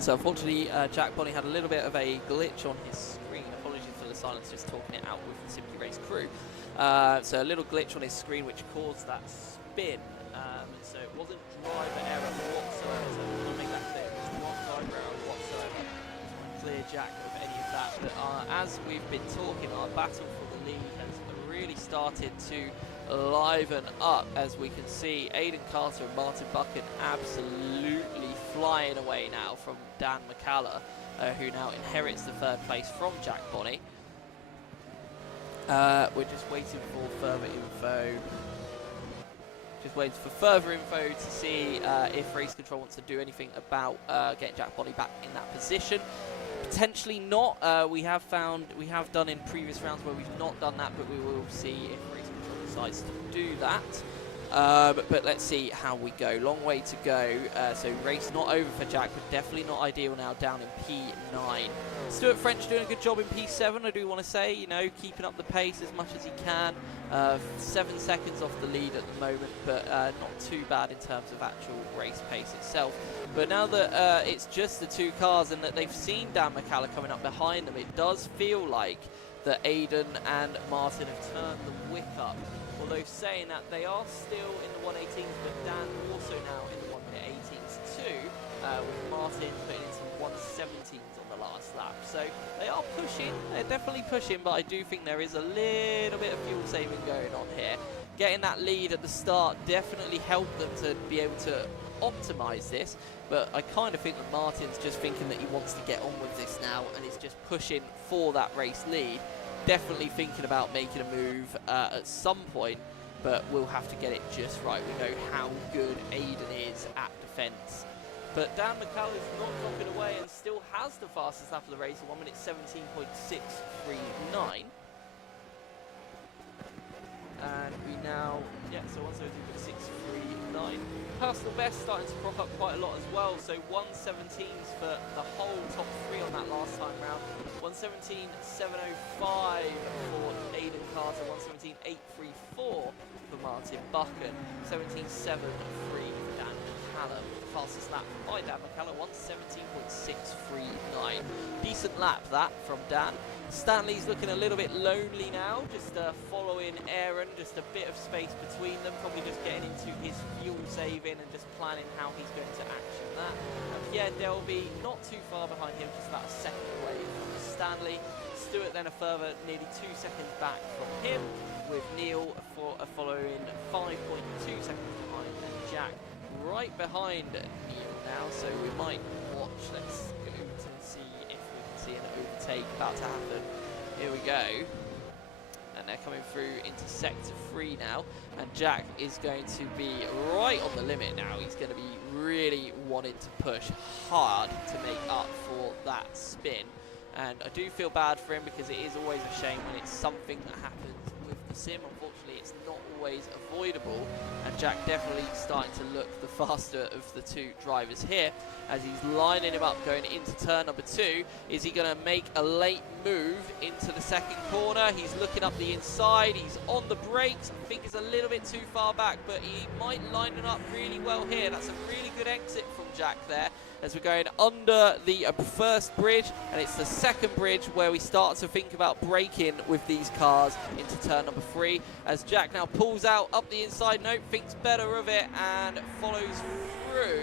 So unfortunately, Jack Bonney had a little bit of a glitch on his screen. Apologies for the silence, just talking it out with the Simply Race crew. So a little glitch on his screen which caused that spin. So it wasn't driver error whatsoever. So I want to make that clear. It was not driver error whatsoever. Clear Jack of any of that. But as we've been talking, our battle for the lead has really started to liven up, as we can see Aidan Carter and Martin Buchan absolutely flying away now from Dan McCallum, who now inherits the third place from Jack Bonney. We're just waiting for further info. Just waiting for further info to see if Race Control wants to do anything about getting Jack Bonney back in that position. Potentially not. We have done in previous rounds where we've not done that, but we will see if Race Control decides to do that. But let's see how we go. Long way to go. So race not over for Jack, but definitely not ideal now, down in P9. Stuart French doing a good job in P7, I do want to say, you know, keeping up the pace as much as he can. 7 seconds off the lead at the moment, but not too bad in terms of actual race pace itself. But now that it's just the two cars and that they've seen Dan McCallum coming up behind them, it does feel like that Aidan and Martin have turned the wick up. Although saying that, they are still in the 118s, but Dan also now in the 1:18s too, with Martin putting in some 1:17s on the last lap. So they are pushing, they're definitely pushing, but I do think there is a little bit of fuel saving going on here. Getting that lead at the start definitely helped them to be able to optimise this, but I kind of think that Martin's just thinking that he wants to get on with this now and is just pushing for that race lead. Definitely thinking about making a move at some point, but we'll have to get it just right. We know how good Aidan is at defence. But Dan McCallum is not dropping away and still has the fastest lap of the race, 1:17.639. And we now, so 1:17.639. Personal best starting to crop up quite a lot as well, so 1:17s for the whole top three on that last time round. 1:17.705 for Aidan Carter, 1:17.834 for Martin Buchan, 17.73 for Dan McCallum. The fastest lap by Dan McCallum, 1:17.639. Decent lap that from Dan. Stanley's looking a little bit lonely now, just following Aaron, just a bit of space between them, probably just getting into his fuel saving and just planning how he's going to action that. And Pierre Delby not too far behind him, just about a second away from Stanley. Stuart then a further nearly 2 seconds back from him, with Neil following 5.2 seconds behind, and Jack right behind Neil now, so we might watch. Let's go to see if we can see an overtake about to happen. Here we go. And they're coming through into sector 3 now, and Jack is going to be right on the limit now. He's going to be really wanting to push hard to make up for that spin, and I do feel bad for him because it is always a shame when it's something that happens with the sim. Unfortunately, it's not always avoidable, and Jack definitely starting to look the faster of the two drivers here as he's lining him up going into turn number 2. Is he going to make a late move into the second corner? He's looking up the inside, he's on the brakes. I think he's a little bit too far back, but he might line it up really well here. That's a really good exit from Jack there as we're going under the first bridge, and it's the second bridge where we start to think about braking with these cars into turn number 3 as Jack now pulls out up the inside. Nope, thinks better of it and follows through.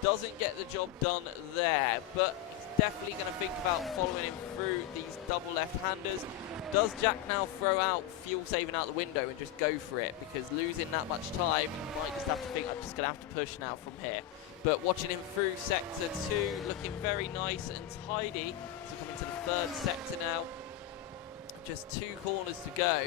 Doesn't get the job done there, but he's definitely going to think about following him through these double left-handers. Does Jack now throw out fuel saving out the window and just go for it? Because losing that much time, you might just have to think, I'm just going to have to push now from here. But watching him through sector 2, looking very nice and tidy. So coming to the 3rd sector now. Just 2 corners to go.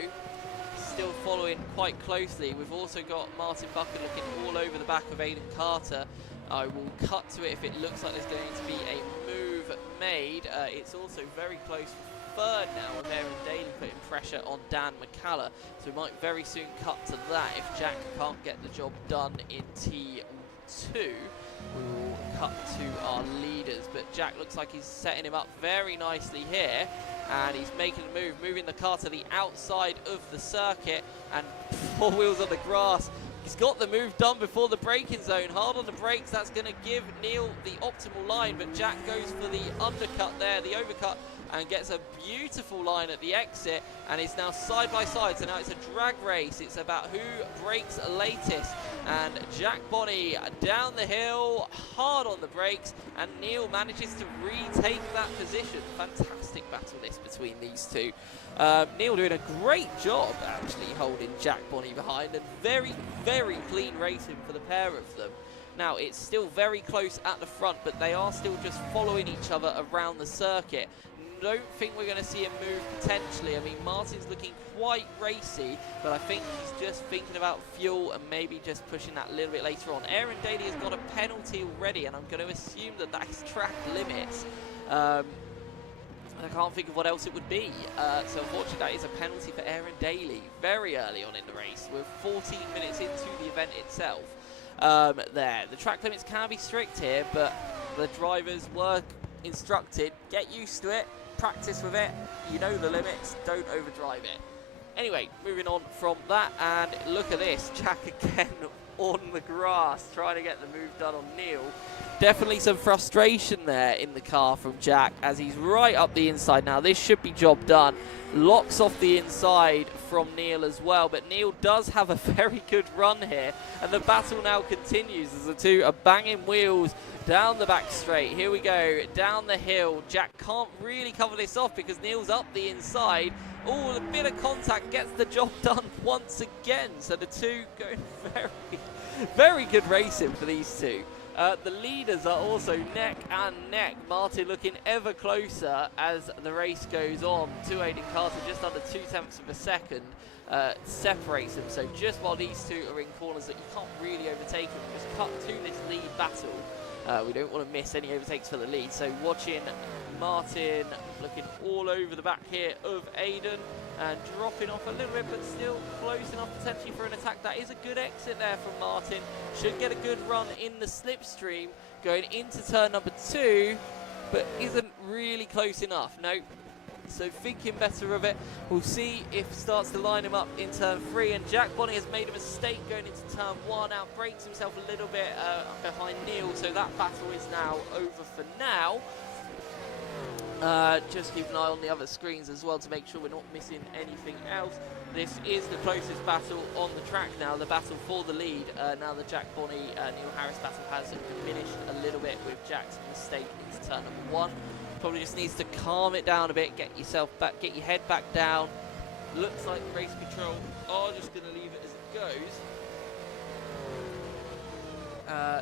Still following quite closely. We've also got Martin Bucket looking all over the back of Aiden Carter. I will cut to it if it looks like there's going to be a move made. It's also very close for 3rd now, with Aaron Daly putting pressure on Dan McCallum. So we might very soon cut to that if Jack can't get the job done in T2. We'll cut to our leaders, but Jack looks like he's setting him up very nicely here, and he's making a move, moving the car to the outside of the circuit, and 4 wheels on the grass. He's got the move done before the braking zone. Hard on the brakes, that's going to give Neil the optimal line, but Jack goes for the undercut there, the overcut, and gets a beautiful line at the exit, and it's now side by side. So now it's a drag race. It's about who brakes latest, and Jack Bonney down the hill, hard on the brakes, and Neil manages to retake that position. Fantastic battle this between these two. Neil doing a great job actually holding Jack Bonney behind, and very, very clean racing for the pair of them. Now, it's still very close at the front, but they are still just following each other around the circuit. Don't think we're going to see a move potentially. I mean, Martin's looking quite racy, but I think he's just thinking about fuel and maybe just pushing that a little bit later on. Aaron Daly has got a penalty already, and I'm going to assume that that's track limits. I can't think of what else it would be. So unfortunately, that is a penalty for Aaron Daly very early on in the race. We're 14 minutes into the event itself. The track limits can be strict here, but the drivers were instructed, get used to it, practice with it, you know the limits, don't overdrive it. Anyway, moving on from that, and look at this, Jack again on the grass, trying to get the move done on Neil. Definitely some frustration there in the car from Jack, as he's right up the inside now. This should be job done. Locks off the inside from Neil as well, but Neil does have a very good run here, and the battle now continues as the two are banging wheels down the back straight. Here we go, down the hill. Jack can't really cover this off because Neil's up the inside. Oh, a bit of contact gets the job done once again. So the two going very, very good racing for these two. The leaders are also neck and neck. Martin looking ever closer as the race goes on. To Aiden Carter, just under 0.2 of a second separates them. So just while these two are in corners that you can't really overtake them, just cut to this lead battle. We don't want to miss any overtakes for the lead. So watching Martin looking all over the back here of Aiden and dropping off a little bit, but still close enough potentially for an attack. That is a good exit there from Martin. Should get a good run in the slipstream going into turn number 2, but isn't really close enough. Nope. So thinking better of it. We'll see if starts to line him up in turn 3. And Jack Bonney has made a mistake going into turn 1. Out breaks himself a little bit behind Neil. So that battle is now over for now. Just keep an eye on the other screens as well to make sure we're not missing anything else. This is the closest battle on the track now, the battle for the lead. Now the Jack Bonney, Neil Harris battle has diminished a little bit with Jack's mistake into turn number 1. Probably just needs to calm it down a bit, get yourself back, get your head back down. Looks like race control are just going to leave it as it goes.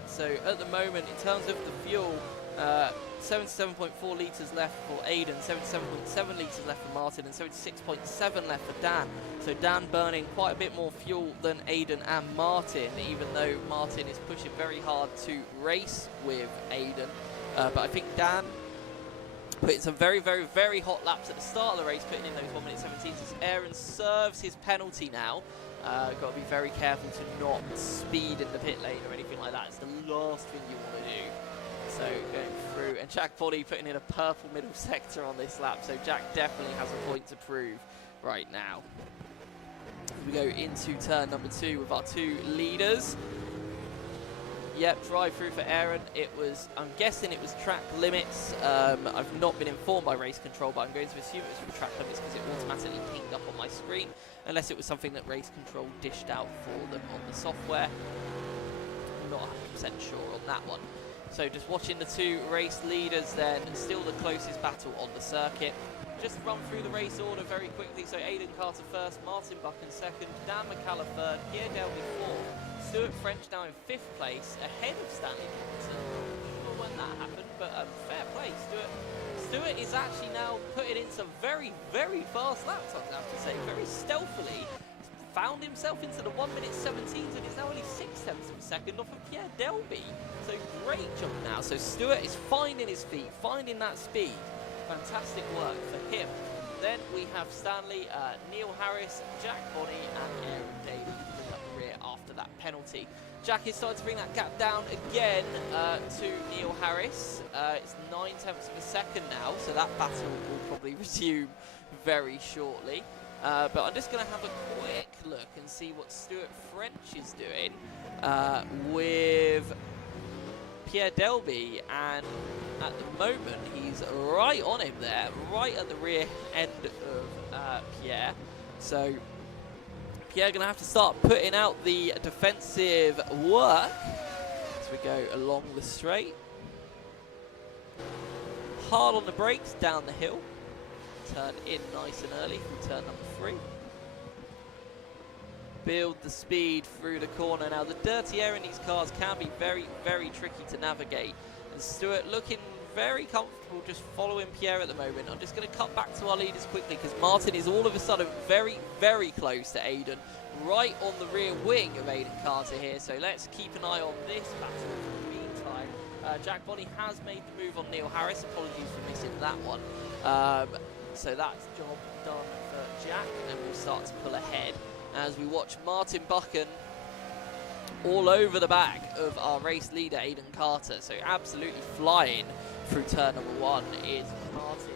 So at the moment, in terms of the fuel, 77.4 litres left for Aiden, 77.7 litres left for Martin, and 76.7 left for Dan. So Dan burning quite a bit more fuel than Aiden and Martin, even though Martin is pushing very hard to race with Aiden. But I think Dan putting some very, very, very hot laps at the start of the race, putting in those 1 minute 17s as Aaron serves his penalty now. Got to be very careful to not speed in the pit lane or anything like that. It's the last thing you want to do. So going through, and Jack Bonney putting in a purple middle sector on this lap. So Jack definitely has a point to prove right now. We go into turn number 2 with our 2 leaders. Yep, drive through for Aaron. It was, I'm guessing it was track limits. I've not been informed by race control, but I'm going to assume it was from track limits because it automatically pinged up on my screen, unless it was something that race control dished out for them on the software. I'm not 100% sure on that one. So just watching the two race leaders then, still the closest battle on the circuit. Just run through the race order very quickly. So Aidan Carter first, Martin Buchan second, Dan McCallum third, Pierre Delby fourth, Stuart French now in 5th place, ahead of Stanley Johnson. Not sure when that happened, but fair play. Stuart is actually now putting in some very, very fast lap times, I have to say. Very stealthily found himself into the 1:17s and is now only 6 tenths of a second off of Pierre Delby. So great job now. So Stuart is finding his feet, finding that speed. Fantastic work for him. Then we have Stanley, Neil Harris, Jack Bonney and Aaron Daly bring up the rear after that penalty. Jack is starting to bring that gap down again to Neil Harris. It's 9 tenths of a second now, so that battle will probably resume very shortly. But I'm just going to have a quick look and see what Stuart French is doing with Pierre Delby, and at the moment he's right on him there, right at the rear end of Pierre. So Pierre going to have to start putting out the defensive work as we go along the straight. Hard on the brakes down the hill. Turn in nice and early from turn number 3. Build the speed through the corner. Now the dirty air in these cars can be very, very tricky to navigate. And Stuart looking very comfortable just following Pierre at the moment. I'm just going to cut back to our leaders quickly because Martin is all of a sudden very, very close to Aidan. Right on the rear wing of Aidan Carter here. So let's keep an eye on this battle in the meantime. Jack Bonney has made the move on Neil Harris. Apologies for missing that one. So that's job done for Jack, and we'll start to pull ahead as we watch Martin Buchan all over the back of our race leader Aidan Carter. So absolutely flying through turn number 1 is Martin.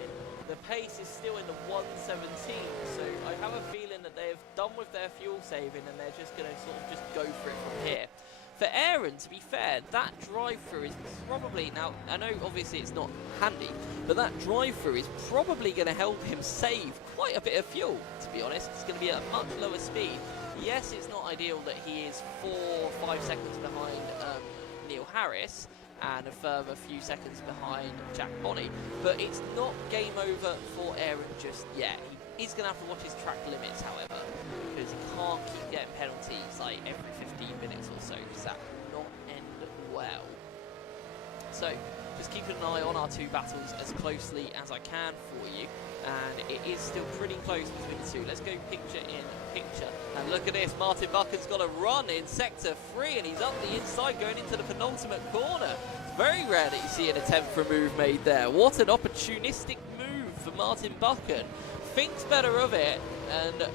The pace is still in the 1:17, so I have a feeling that they've done with their fuel saving and they're just going to sort of just go for it from here. For Aaron, to be fair, that drive-through is probably, now I know obviously it's not handy, but that drive-through is probably going to help him save quite a bit of fuel, to be honest. It's going to be at a much lower speed. Yes, it's not ideal that he is 4 or 5 seconds behind Neil Harris and a further few seconds behind Jack Bonney, but it's not game over for Aaron just yet. He is going to have to watch his track limits, however, because he can't keep getting penalties like every 15 minutes or so, because that will not end well. So just keeping an eye on our two battles as closely as I can for you, and it is still pretty close between the two. Let's go picture in picture, and look at this. Martin Buchan's got a run in sector 3 and he's up the inside going into the penultimate corner. It's very rare that you see an attempt for a move made there. What an opportunistic move for Martin Buchan. Thinks better of it and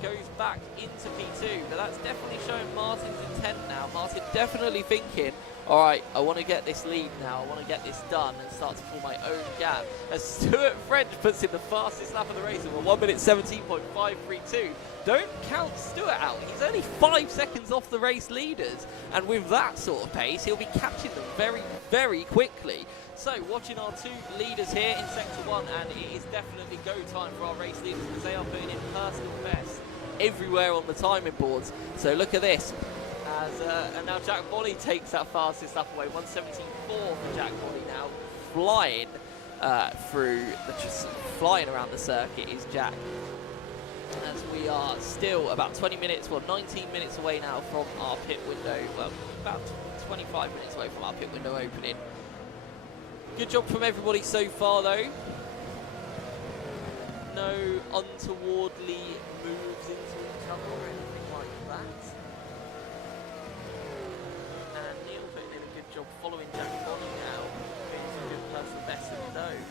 goes back into P2, but that's definitely showing Martin's intent now. Martin definitely thinking, all right, I want to get this lead now, I want to get this done and start to pull my own gap. As Stuart French puts in the fastest lap of the race of a 1:17.532. Don't count Stuart out, he's only 5 seconds off the race leaders, and with that sort of pace he'll be catching them very, very quickly. So watching our two leaders here in sector 1, and it is definitely go time for our race leaders because they are putting in personal best everywhere on the timing boards. So look at this, and now Jack Bonney takes that fastest lap away. 1:17.4 for Jack Bonney now, flying just flying around the circuit is Jack. As we are still about 20 minutes, well 19 minutes away now from our pit window, well about 25 minutes away from our pit window opening. Good job from everybody so far though. No untowardly moves into each other or anything like that. And Neil putting in a good job following Jack Bonney now. Getting some good personal best in the dough.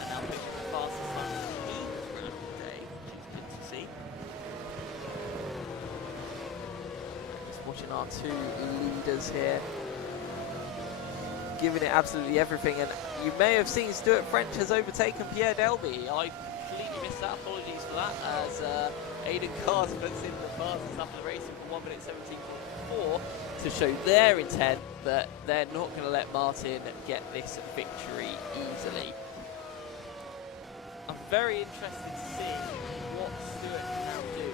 And now picking the fastest lap of the round today, which is good to see. Just watching our two leaders here, giving it absolutely everything, and you may have seen Stuart French has overtaken Pierre Delby. I completely missed that, apologies for that, as Aidan Carter puts in the fastest lap of the race for 1:17.4 to show their intent that they're not going to let Martin get this victory easily. I'm very interested to see what Stuart can now do.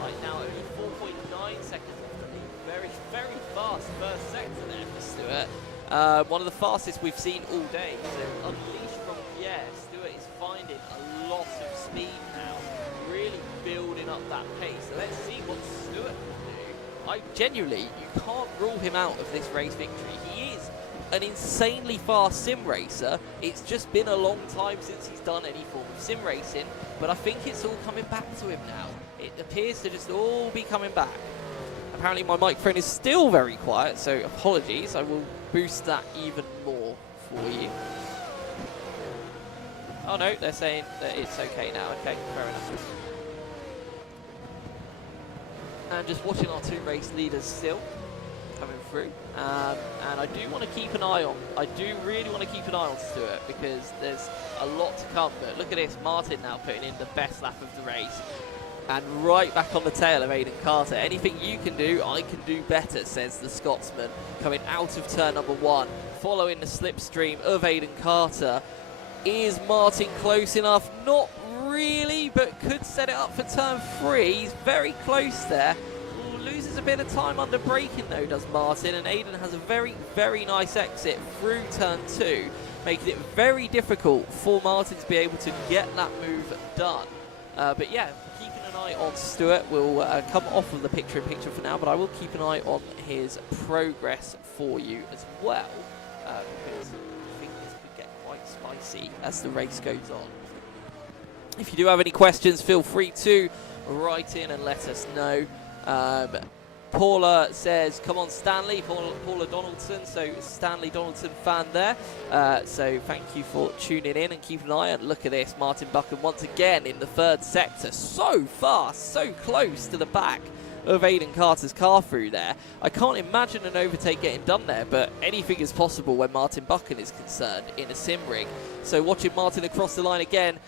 Like now only 4.9 seconds off the lead. very, very fast first sector there for Stewart. One of the fastest we've seen all day. So unleashed from Pierre, Stewart is finding a lot of speed now, really building up that pace. So let's see what Stewart can do. I genuinely, you can't rule him out of this race victory. He is an insanely fast sim racer. It's just been a long time since he's done any form of sim racing, but I think it's all coming back to him now. It appears to just all be coming back. Apparently my microphone is still very quiet, so apologies. I will boost that even more for you. Oh no, they're saying that it's okay now. Okay, fair enough. And just watching our two race leaders still coming through. And I do want to keep an eye on, I do really want to keep an eye on Stewart because there's a lot to come. But look at this, Martin now putting in the best lap of the race. And right back on the tail of Aiden Carter. Anything you can do, I can do better, says the Scotsman. Coming out of turn number 1, following the slipstream of Aiden Carter. Is Martin close enough? Not really, but could set it up for turn 3. He's very close there. Ooh, loses a bit of time under braking though, does Martin. And Aiden has a very, very nice exit through turn 2, making it very difficult for Martin to be able to get that move done. But yeah, keeping an eye on Stewart. We'll come off of the picture-in-picture for now, but I will keep an eye on his progress for you as well, because I think this could get quite spicy as the race goes on. If you do have any questions, feel free to write in and let us know. Paula says, come on Stanley, Paula Donaldson, so Stanley Donaldson fan there. So thank you for tuning in and keep an eye on. Look at this, Martin Buchan once again in the 3rd sector. So fast, so close to the back of Aiden Carter's car through there. I can't imagine an overtake getting done there, but anything is possible when Martin Buchan is concerned in a sim rig. So watching Martin across the line again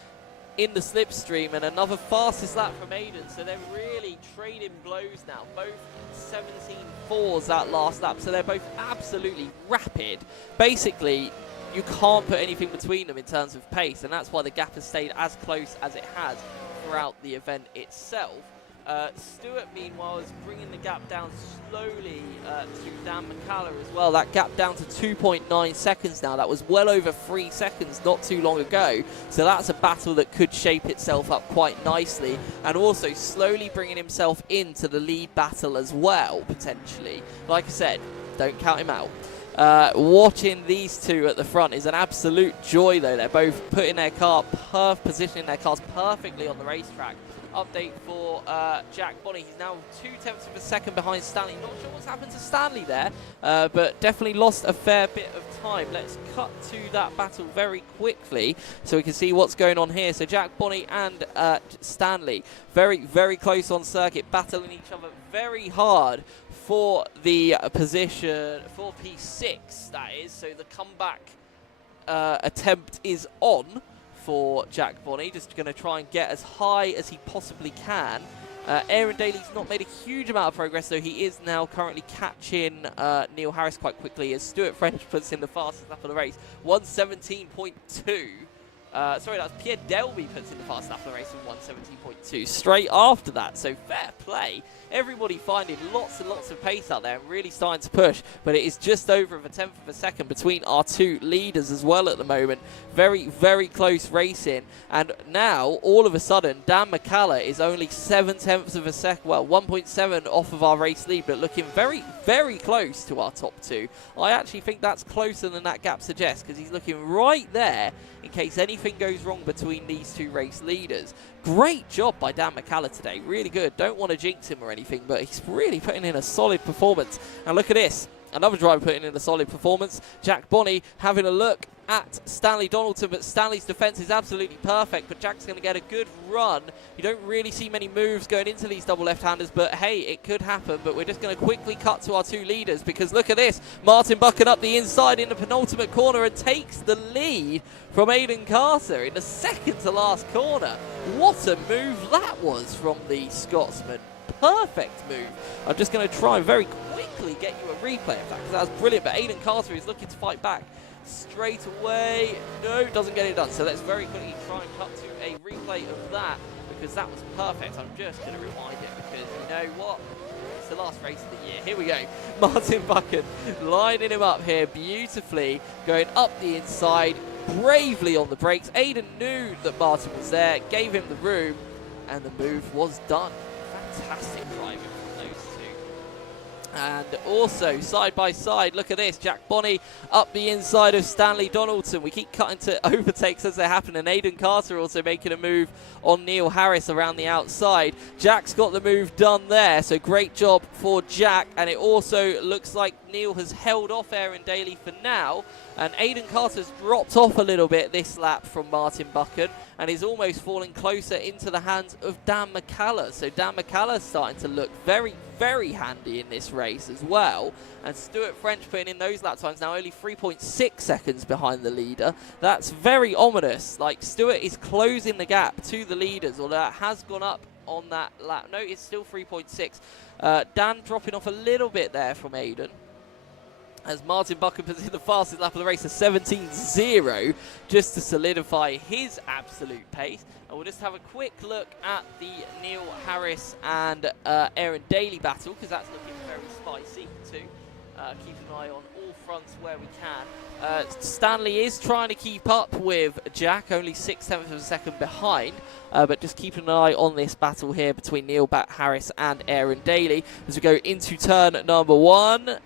in the slipstream, and another fastest lap from Aiden. So they're really trading blows now. Both 17.4s that last lap, so they're both absolutely rapid. Basically, you can't put anything between them in terms of pace, and that's why the gap has stayed as close as it has throughout the event itself. Stewart, meanwhile, is bringing the gap down slowly to Dan McCallum as well. That gap down to 2.9 seconds now. That was well over 3 seconds not too long ago. So that's a battle that could shape itself up quite nicely. And also slowly bringing himself into the lead battle as well, potentially. Like I said, don't count him out. Watching these two at the front is an absolute joy, though. They're both putting their car, positioning their cars perfectly on the racetrack. Update for Jack Bonney. He's now 0.2 of a second behind Stanley. Not sure what's happened to Stanley there, but definitely lost a fair bit of time. Let's cut to that battle very quickly so we can see what's going on here. So Jack Bonney and Stanley very, very close on circuit, battling each other very hard for the position, for P6, that is. So the comeback attempt is on for Jack Bonney, just going to try and get as high as he possibly can. Aaron Daly's not made a huge amount of progress, though he is now currently catching Neil Harris quite quickly as Stuart French puts in the fastest lap of the race, 1:17.2. Sorry, that's Pierre Delby puts in the fastest lap of the race in 1:17.2 straight after that, so fair play. Everybody finding lots and lots of pace out there and really starting to push, but it is just over 1/10 of a second between our two leaders as well at the moment. Very, very close racing, and now all of a sudden Dan McCallum is only 0.7 of a second, well 1.7 off of our race lead, but looking very, very close to our top two. I actually think that's closer than that gap suggests, because he's looking right there in case anything goes wrong between these two race leaders. Great job by Dan McCallum today, really good. Don't want to jinx him or anything, but he's really putting in a solid performance. And look at this, another driver putting in a solid performance. Jack Bonney having a look at Stanley Donaldson, but Stanley's defense is absolutely perfect, but Jack's going to get a good run. You don't really see many moves going into these double left-handers, but hey, it could happen. But we're just going to quickly cut to our two leaders, because look at this, Martin Buchan up the inside in the penultimate corner and takes the lead from Aiden Carter in the second to last corner. What a move that was from the Scotsman. Perfect move. I'm just going to try and very quickly get you a replay of that, because that was brilliant. But Aiden Carter is looking to fight back straight away. No, doesn't get it done. So let's very quickly try and cut to a replay of that, because that was perfect. I'm just going to rewind it, because you know what? it's the last race of the year. Here we go. Martin Buchan lining him up here beautifully, going up the inside, bravely on the brakes. Aiden knew that Martin was there, gave him the room, and the move was done. Fantastic driving from those two. And also, side by side, look at this. Jack Bonney up the inside of Stanley Donaldson. We keep cutting to overtakes as they happen, and Aiden Carter also making a move on Neil Harris around the outside. Jack's got the move done there, so great job for Jack. And it also looks like Neil has held off Aaron Daly for now, and Aiden Carter's dropped off a little bit this lap from Martin Buchan and is almost falling closer into the hands of Dan McCallum. So Dan McCallum starting to look very, very handy in this race as well. And Stuart French putting in those lap times now, only 3.6 seconds behind the leader. That's very ominous. Like, Stuart is closing the gap to the leaders, although it has gone up on that lap. No, it's still 3.6. Dan dropping off a little bit there from Aiden, as Martin Buchan puts in the fastest lap of the race, a 17.0, just to solidify his absolute pace. And we'll just have a quick look at the Neil Harris and Aaron Daly battle, because that's looking very spicy too. Keep an eye on all fronts where we can. Stanley is trying to keep up with Jack, only 6/7 of a second behind. But just keep an eye on this battle here between Neil Harris and Aaron Daly as we go into turn number 1.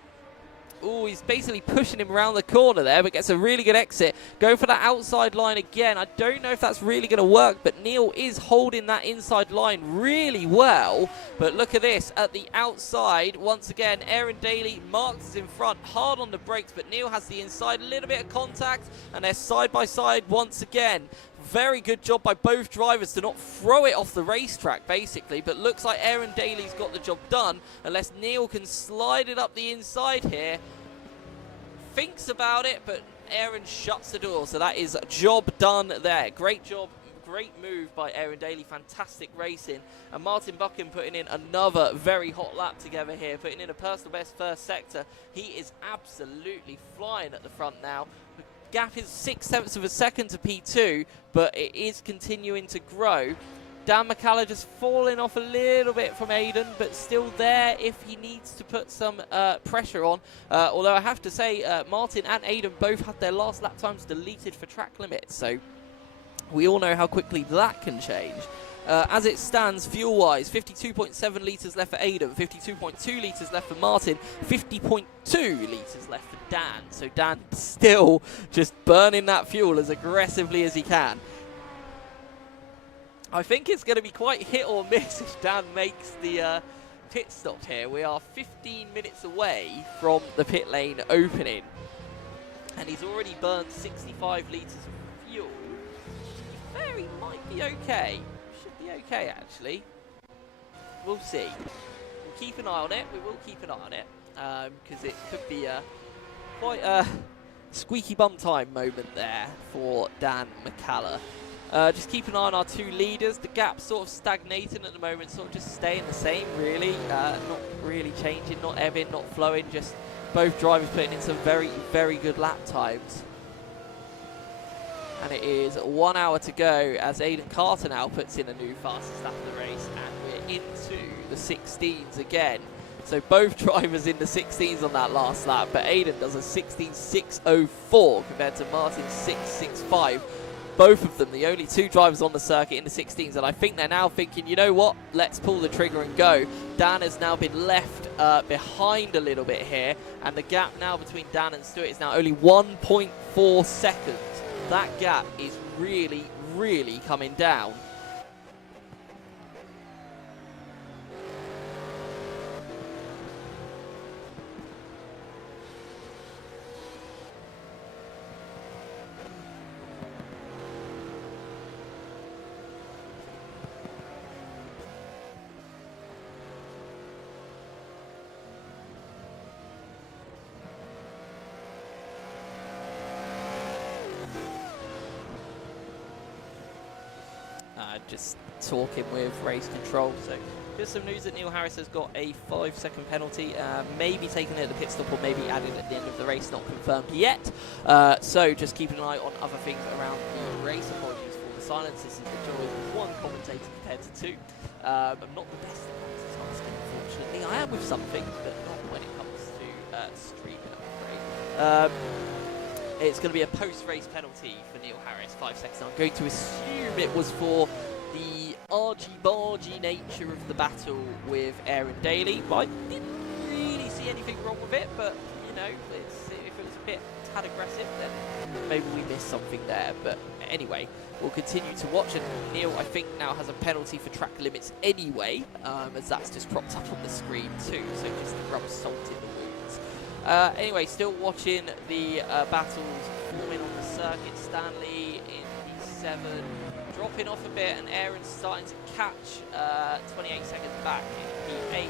Oh, he's basically pushing him around the corner there, but gets a really good exit. Going for that outside line again. I don't know if that's really going to work, but Neil is holding that inside line really well. But look at this, at the outside, once again, Aaron Daly marks in front, hard on the brakes, but Neil has the inside, a little bit of contact, and they're side by side once again. Very good job by both drivers to not throw it off the racetrack, basically. But looks like Aaron Daly's got the job done, unless Neil can slide it up the inside here. Thinks about it, but Aaron shuts the door. So that is job done there. Great job, great move by Aaron Daly. Fantastic racing. And Martin Buchan putting in another very hot lap together here, putting in a personal best first sector. He is absolutely flying at the front now. Gap is 6/7 of a second to P2, but it is continuing to grow. Dan McCallum just falling off a little bit from Aiden, but still there if he needs to put some pressure on. Although I have to say, Martin and Aiden both had their last lap times deleted for track limits, so we all know how quickly that can change. As it stands, fuel-wise, 52.7 litres left for Aiden, 52.2 litres left for Martin, 50.2 litres left for Dan. So Dan still just burning that fuel as aggressively as he can. I think it's going to be quite hit or miss if Dan makes the pit stop here. We are 15 minutes away from the pit lane opening, and he's already burned 65 litres of fuel. He might be okay. Okay, actually. We'll see. We'll keep an eye on it. We will keep an eye on it, because it could be quite a squeaky bum time moment there for Dan McCallum. Just keep an eye on our two leaders. The gap's sort of stagnating at the moment, sort of just staying the same, really. Not really changing, not ebbing, not flowing, just both drivers putting in some very, very good lap times. And it is 1 hour to go as Aiden Carter now puts in a new fastest lap of the race, and we're into the 16s again. So both drivers in the 16s on that last lap, but Aiden does a 16.604 compared to Martin's 6.65. Both of them, the only two drivers on the circuit in the 16s, and I think they're now thinking, you know what, let's pull the trigger and go. Dan has now been left behind a little bit here, and the gap now between Dan and Stuart is now only 1.4 seconds. That gap is really, really coming down. Just talking with race control. So just some news that Neil Harris has got a 5-second penalty, maybe taking it at the pit stop or maybe added at the end of the race, not confirmed yet. So just keeping an eye on other things around the race. Apologies for the silence. This is the joy of one commentator compared to two. I'm not the best at multitasking, unfortunately. unfortunately, I am with something, but not when it comes to streaming, I'm afraid. It's going to be a post-race penalty for Neil Harris, 5 seconds. I'm going to assume it was for the argy-bargy nature of the battle with Aaron Daly, but I didn't really see anything wrong with it, but, you know, if it was a bit tad aggressive, then maybe we missed something there. But anyway, we'll continue to watch, and Neil, I think, now has a penalty for track limits anyway, as that's just propped up on the screen too, so just to rub salt in the wounds. Anyway, still watching the battles forming on the circuit. Stanley in P7, dropping off a bit, and Aaron's starting to catch 28 seconds back in P8.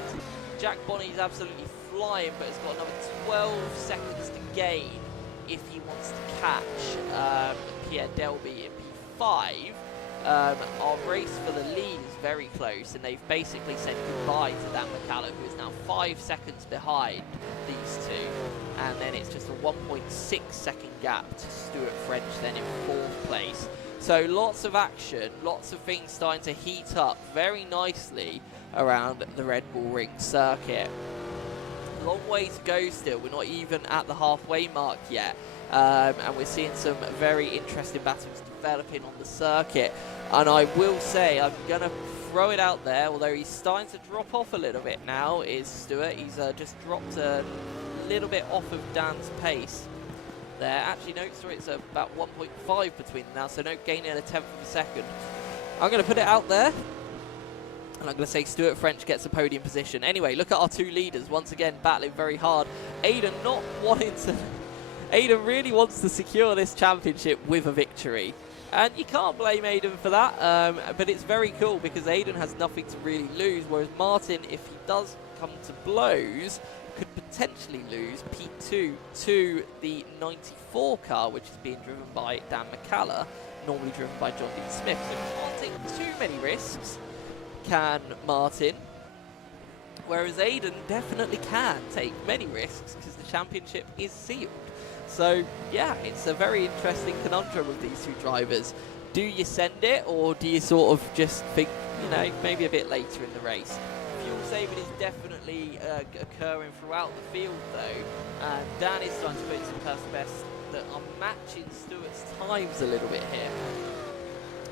Jack Bonney's absolutely flying, but has got another 12 seconds to gain if he wants to catch Pierre Delby in P5. Our race for the lead is very close, and they've basically said goodbye to Dan McCallum, who is now 5 seconds behind these two, and then it's just a 1.6 second gap to Stuart French then in 4th place. So lots of action, lots of things starting to heat up very nicely around the Red Bull Ring circuit. Long way to go still, we're not even at the halfway mark yet, and we're seeing some very interesting battles developing on the circuit. And I will say, I'm going to throw it out there, although he's starting to drop off a little bit now, is Stuart. He's just dropped a little bit off of Dan's pace there. Actually, no, sorry, it's about 1.5 between them now, so no gaining a tenth of a second. I'm going to put it out there, and I'm going to say Stuart French gets a podium position. Anyway, look at our two leaders, once again, battling very hard. Aiden not wanting to... Aiden really wants to secure this championship with a victory. And you can't blame Aiden for that, but it's very cool because Aiden has nothing to really lose, whereas Martin, if he does come to blows, could potentially lose P2 to the 94 car, which is being driven by Dan McCallum, normally driven by John Dean Smith. So he can't take too many risks, can Martin, whereas Aiden definitely can take many risks because the championship is sealed. So yeah, it's a very interesting conundrum with these two drivers. Do you send it, or do you sort of just think, you know, maybe a bit later in the race? Fuel saving is definitely occurring throughout the field though, and Dan is starting to put in some personal bests that are matching Stewart's times a little bit here.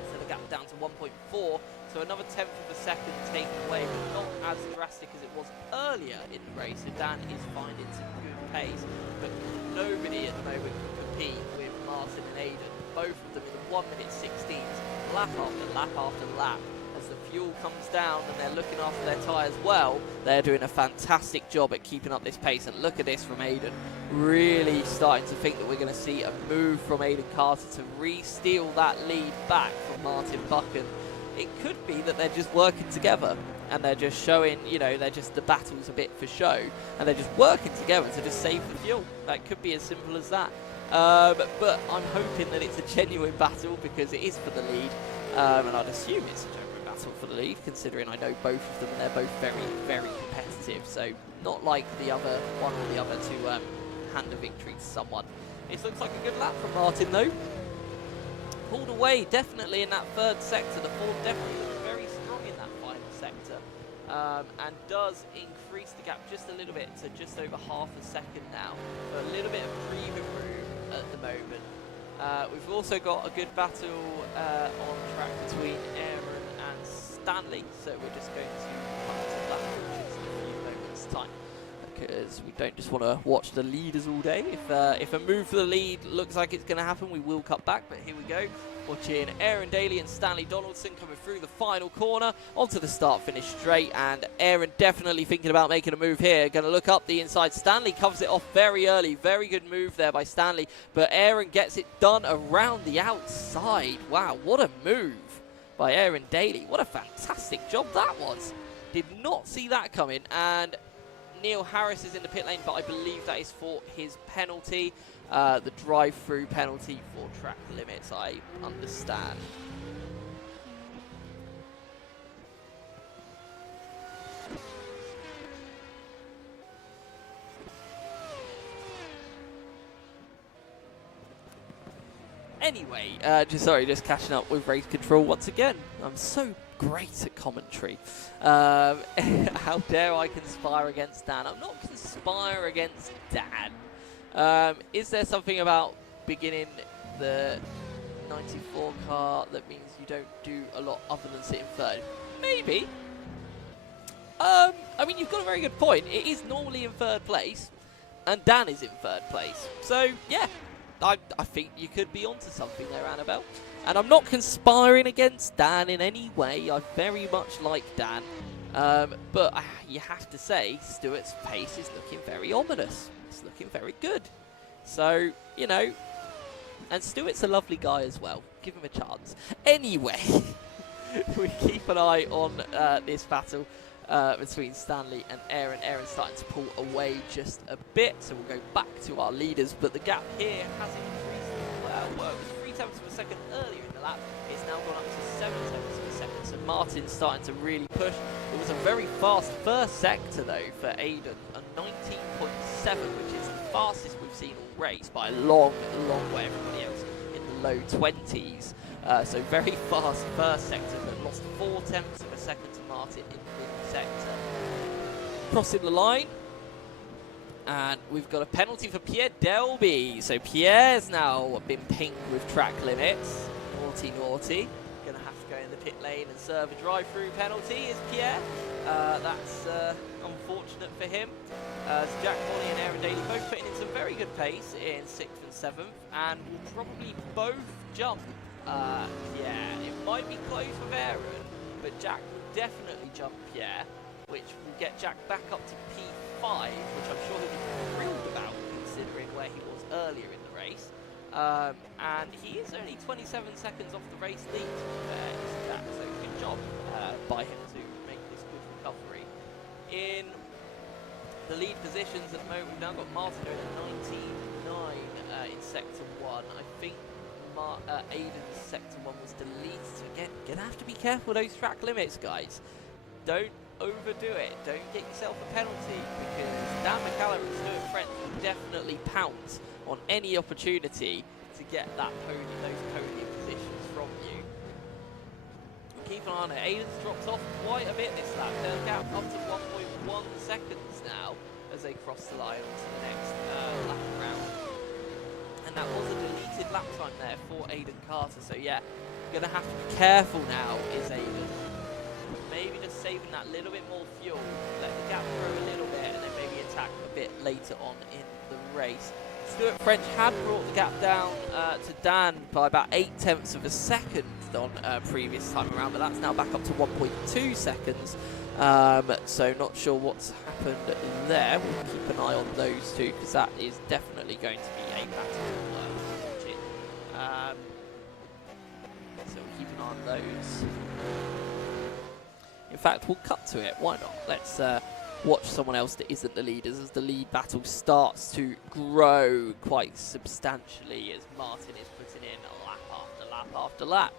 So the gap down to 1.4, so another tenth of a second taken away, but not as drastic as it was earlier in the race. So Dan is finding some good pace, but nobody at the moment can compete with Martin and Aiden. Both of them in the 1 minute 16s, lap after lap after lap. As the fuel comes down and they're looking after their tyres well, they're doing a fantastic job at keeping up this pace. And look at this from Aiden, really starting to think that we're going to see a move from Aiden Carter to re-steal that lead back from Martin Buchan. It could be that they're just working together and they're just showing, you know, they're just, the battle's a bit for show and they're just working together to just save the fuel. That could be as simple as that. But I'm hoping that it's a genuine battle because it is for the lead, and I'd assume it's a genuine battle for the lead, considering I know both of them and they're both very, very competitive. So not like the other one or the other to hand a victory to someone. It looks like a good lap from Martin though. Pulled away definitely in that third sector. The Ford definitely looks very strong in that final sector, and does increase the gap just a little bit to just over half a second now. So a little bit of breathing room at the moment. We've also got a good battle on track between Aaron and Stanley, so we're just going to come to that in a few moments' time, because we don't just want to watch the leaders all day. If a move for the lead looks like it's going to happen, we will cut back, but here we go. Watching Aaron Daly and Stanley Donaldson coming through the final corner onto the start-finish straight, and Aaron definitely thinking about making a move here. Going to look up the inside. Stanley covers it off very early. Very good move there by Stanley, but Aaron gets it done around the outside. Wow, what a move by Aaron Daly. What a fantastic job that was. Did not see that coming, and Neil Harris is in the pit lane, but I believe that is for his penalty, the drive-through penalty for track limits, I understand. Anyway, just catching up with race control once again. I'm so great at commentary. How dare I conspire against Dan? I'm not conspire against Dan. Is there something about beginning the 94 car that means you don't do a lot other than sit in third? Maybe. I mean, you've got a very good point. It is normally in third place, and Dan is in third place. So, yeah, I think you could be onto something there, Annabelle. And I'm not conspiring against Dan in any way. I very much like Dan. But you have to say, Stewart's pace is looking very ominous. It's looking very good. So, you know, and Stewart's a lovely guy as well. Give him a chance. Anyway, we keep an eye on this battle between Stanley and Aaron. Aaron's starting to pull away just a bit, so we'll go back to our leaders. But the gap here has increased. Well, it was 3 tenths of a second earlier in the lap. It's now gone up to 7 tenths of a second. So Martin's starting to really push. It was a very fast first sector, though, for Aiden. A 19.7, which is the fastest we've seen all race by a long, long way. Everybody else in the low 20s. So very fast first sector, but lost 4 tenths of a second to Martin in mid-sector. Crossing the line, and we've got a penalty for Pierre Delby. So Pierre's now been pinged with track limits. Naughty, naughty. Gonna have to go in the pit lane and serve a drive-through penalty, is Pierre. That's unfortunate for him. So Jack Molly and Aaron Daly both putting in some very good pace in 6th and 7th, and will probably both jump. Yeah, it might be close with Aaron, but Jack will definitely jump Pierre, which will get Jack back up to P5, which I'm sure he'll be thrilled about considering where he was earlier in the race. And he is only 27 seconds off the race lead, Jack, so good job by him to make this good recovery. In the lead positions at the moment, we've now got Martin going at 99 in Sector 1. I think Aiden's Sector 1 was deleted. So again, gonna have to be careful with those track limits, guys. Don't overdo it. Don't get yourself a penalty, because Dan McCallum and Stuart French will definitely pounce on any opportunity to get that those podium positions from you. Keep an eye on it. Aiden's dropped off quite a bit this lap. They'll gap up to 1.1 seconds now as they cross the line onto the next lap round. And that was a deleted lap time there for Aiden Carter. So yeah, going to have to be careful now, is Aiden. Maybe just saving that little bit more fuel, let the gap grow a little bit, and then maybe attack a bit later on in the race. Stuart French had brought the gap down to Dan by about 8 tenths of a second on previous time around, but that's now back up to 1.2 seconds. So not sure what's happened there. We'll keep an eye on those two, because that is definitely going to be a battle watching. So we'll keep an eye on those. In fact, we'll cut to it. Why not? Let's watch someone else that isn't the leaders as the lead battle starts to grow quite substantially as Martin is putting in lap after lap after lap.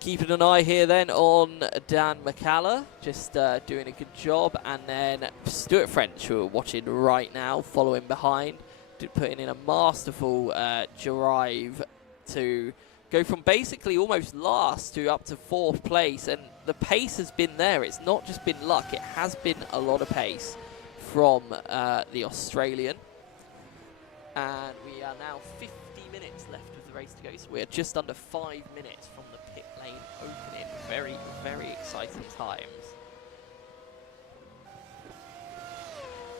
Keeping an eye here then on Dan McCallum, just doing a good job, and then Stuart French, who are watching right now, following behind, putting in a masterful drive to go from basically almost last to up to 4th place, and the pace has been there. It's not just been luck, it has been a lot of pace from the Australian. And we are now 50 minutes left of the race to go, so we're just under 5 minutes from the pit lane opening. Very, very exciting times.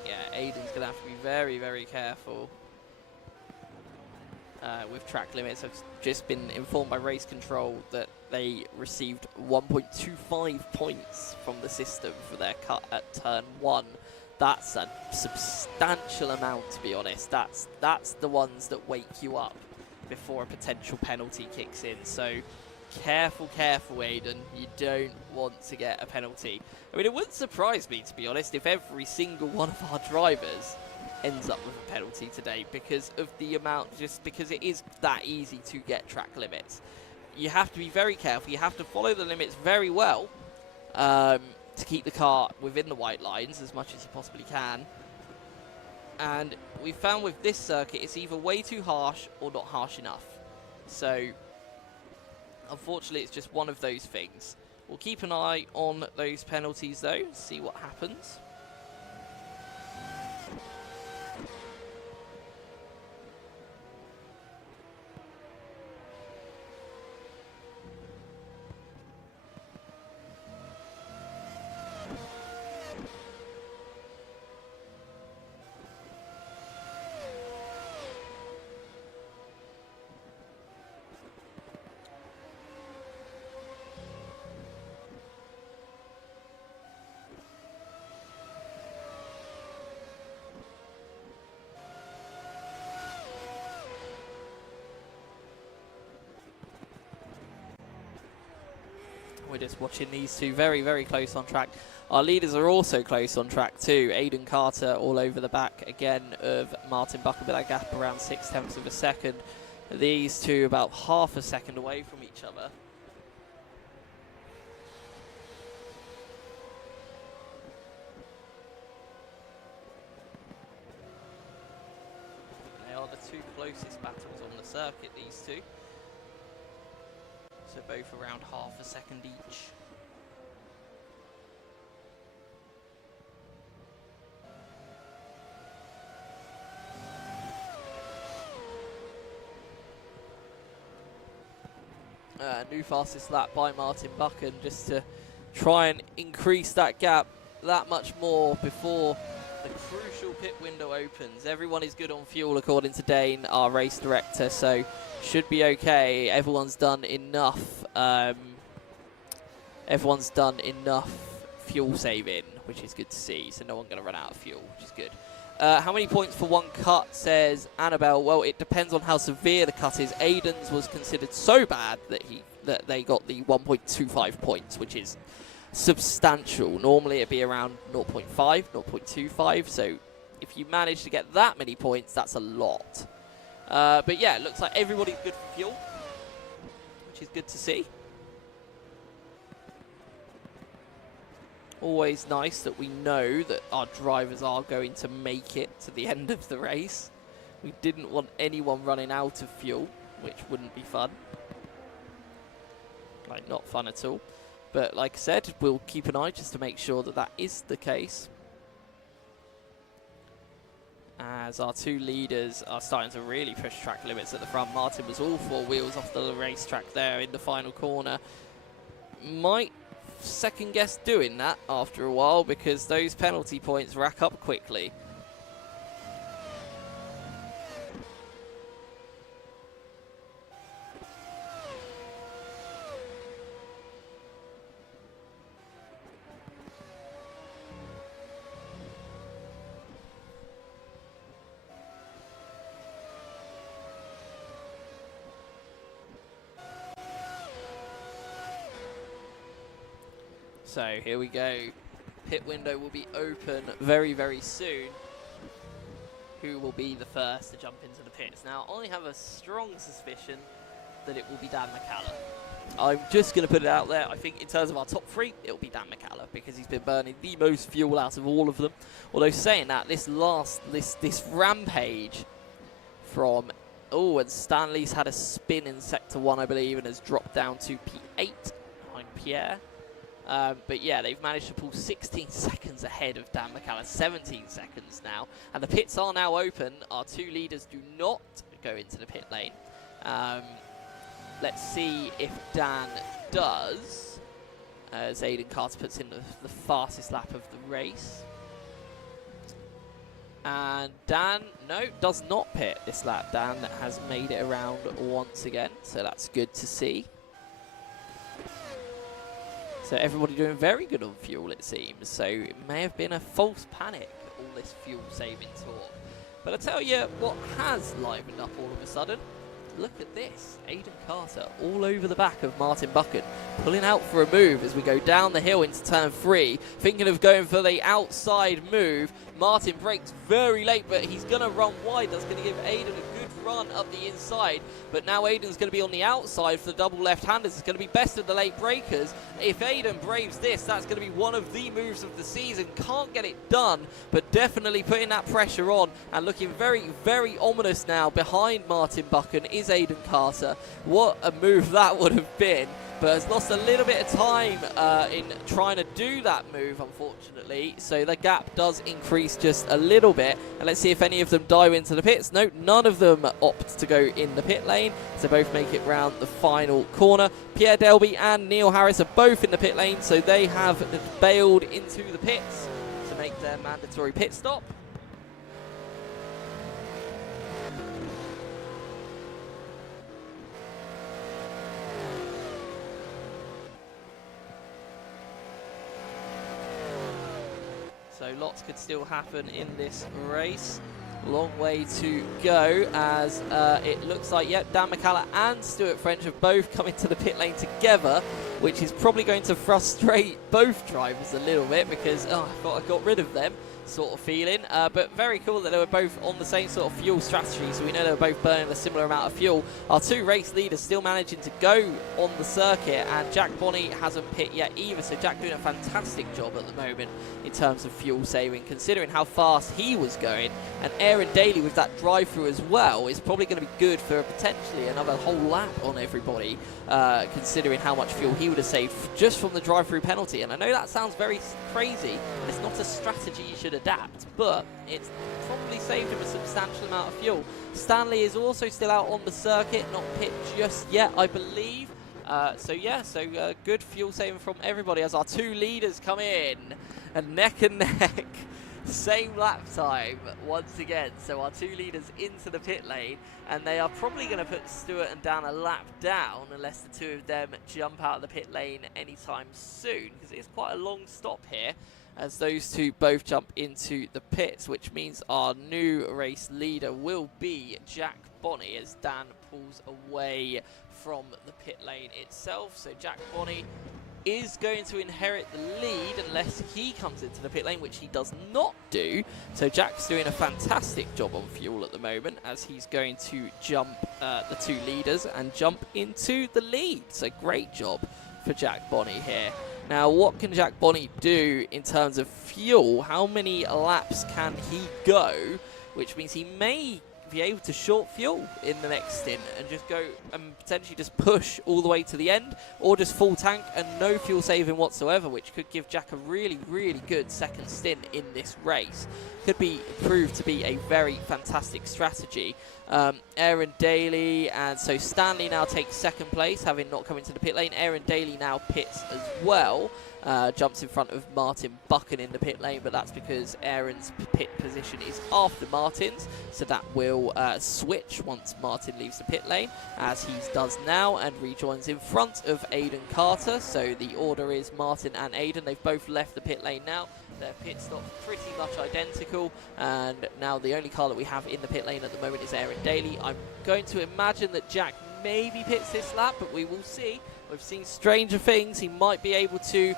Yeah, Aiden's going to have to be very, very careful with track limits. I've just been informed by race control that they received 1.25 points from the system for their cut at turn 1. That's a substantial amount, to be honest. That's the ones that wake you up before a potential penalty kicks in. So careful, careful, Aiden. You don't want to get a penalty. I mean, it wouldn't surprise me, to be honest, if every single one of our drivers ends up with a penalty today, because of the amount, just because it is that easy to get track limits. You have to be very careful. You have to follow the limits very well to keep the car within the white lines as much as you possibly can. And we found with this circuit, it's either way too harsh or not harsh enough. So, unfortunately, it's just one of those things. We'll keep an eye on those penalties, though, see what happens. We're just watching these two very, very close on track. Our leaders are also close on track too. Aidan Carter all over the back again of Martin Buchan, with that gap around 0.6 of a second. These two about half a second away from each other. They are the two closest battles on the circuit, these two. So both around half a second each. New fastest lap by Martin Buchan, just to try and increase that gap that much more before the crucial pit window opens. Everyone is good on fuel according to Dane, our race director, so should be okay. Everyone's done enough. Everyone's done enough fuel saving, which is good to see. So no one's going to run out of fuel, which is good. How many points for one cut, says Annabelle? Well, it depends on how severe the cut is. Aidan's was considered so bad that they got the 1.25 points, which is substantial. Normally it'd be around 0.5, 0.25. So if you manage to get that many points, that's a lot. But yeah, it looks like everybody's good for fuel, which is good to see. Always nice that we know that our drivers are going to make it to the end of the race. We didn't want anyone running out of fuel, which wouldn't be fun. Like, not fun at all. But like I said, we'll keep an eye just to make sure that that is the case. As our two leaders are starting to really push track limits at the front. Martin was all four wheels off the racetrack there in the final corner. Might second guess doing that after a while, because those penalty points rack up quickly. So here we go. Pit window will be open very, very soon. Who will be the first to jump into the pits? Now, I have a strong suspicion that it will be Dan McCallum. I'm just going to put it out there. I think in terms of our top three, it will be Dan McCallum, because he's been burning the most fuel out of all of them. Although saying that, this rampage from... Oh, and Stanley's had a spin in Sector 1, I believe, and has dropped down to P8 behind Pierre. But yeah, they've managed to pull 16 seconds ahead of Dan McCallum, 17 seconds now. And the pits are now open. Our two leaders do not go into the pit lane. Let's see if Dan does, as Aidan Carter puts in the fastest lap of the race. And Dan, no, does not pit this lap. Dan has made it around once again, so that's good to see. So everybody doing very good on fuel, it seems. So it may have been a false panic, all this fuel saving talk. But I tell you what has livened up all of a sudden. Look at this. Aidan Carter all over the back of Martin Buchan, pulling out for a move as we go down the hill into turn 3. Thinking of going for the outside move. Martin brakes very late, but he's going to run wide. That's going to give Aidan a good run up the inside, but now Aiden's going to be on the outside for the double left-handers. It's going to be best of the late breakers. If Aiden braves this, that's going to be one of the moves of the season. Can't get it done, but definitely putting that pressure on and looking very, very ominous now. Behind Martin Buchan is Aiden Carter. What a move that would have been, but has lost a little bit of time in trying to do that move, unfortunately. So the gap does increase just a little bit. And let's see if any of them dive into the pits. No, none of them opt to go in the pit lane. So both make it round the final corner. Pierre Delby and Neil Harris are both in the pit lane, so they have bailed into the pits to make their mandatory pit stop. So lots could still happen in this race. Long way to go, as it looks like, yep, Dan McCallum and Stuart French have both come into the pit lane together, which is probably going to frustrate both drivers a little bit, because I thought I got rid of them sort of feeling. But very cool that they were both on the same sort of fuel strategy, so we know they were both burning a similar amount of fuel. Our two race leaders still managing to go on the circuit, and Jack Bonney hasn't pit yet either, so Jack doing a fantastic job at the moment in terms of fuel saving, considering how fast he was going. And Aaron Daly with that drive-through as well is probably going to be good for potentially another whole lap on everybody, considering how much fuel he would have saved just from the drive-through penalty. And I know that sounds very crazy, and it's not a strategy you should adapt, but it's probably saved him a substantial amount of fuel. Stanley is also still out on the circuit, not pit just yet, I believe. So good fuel saving from everybody as our two leaders come in, and neck, same lap time once again. So our two leaders into the pit lane, and they are probably going to put Stuart and Dan a lap down unless the two of them jump out of the pit lane anytime soon, because it's quite a long stop here as those two both jump into the pits, which means our new race leader will be Jack Bonney as Dan pulls away from the pit lane itself. So Jack Bonney is going to inherit the lead unless he comes into the pit lane, which he does not do. So Jack's doing a fantastic job on fuel at the moment, as he's going to jump the two leaders and jump into the lead. So great job for Jack Bonney here. Now, what can Jack Bonney do in terms of fuel? How many laps can he go? Which means he may be able to short fuel in the next stint and just go and potentially just push all the way to the end, or just full tank and no fuel saving whatsoever, which could give Jack a really, really good second stint in this race. Could be proved to be a very fantastic strategy. Aaron Daly, and so Stanley now takes second place, having not come into the pit lane. Aaron Daly now pits as well. Jumps in front of Martin Buchan in the pit lane, but that's because Aaron's pit position is after Martin's, so that will switch once Martin leaves the pit lane, as he does now, and rejoins in front of Aiden Carter. So the order is Martin and Aiden. They've both left the pit lane now. Their pit stop's pretty much identical, and now the only car that we have in the pit lane at the moment is Aaron Daly. I'm going to imagine that Jack maybe pits this lap, but we will see. We've seen stranger things. He might be able to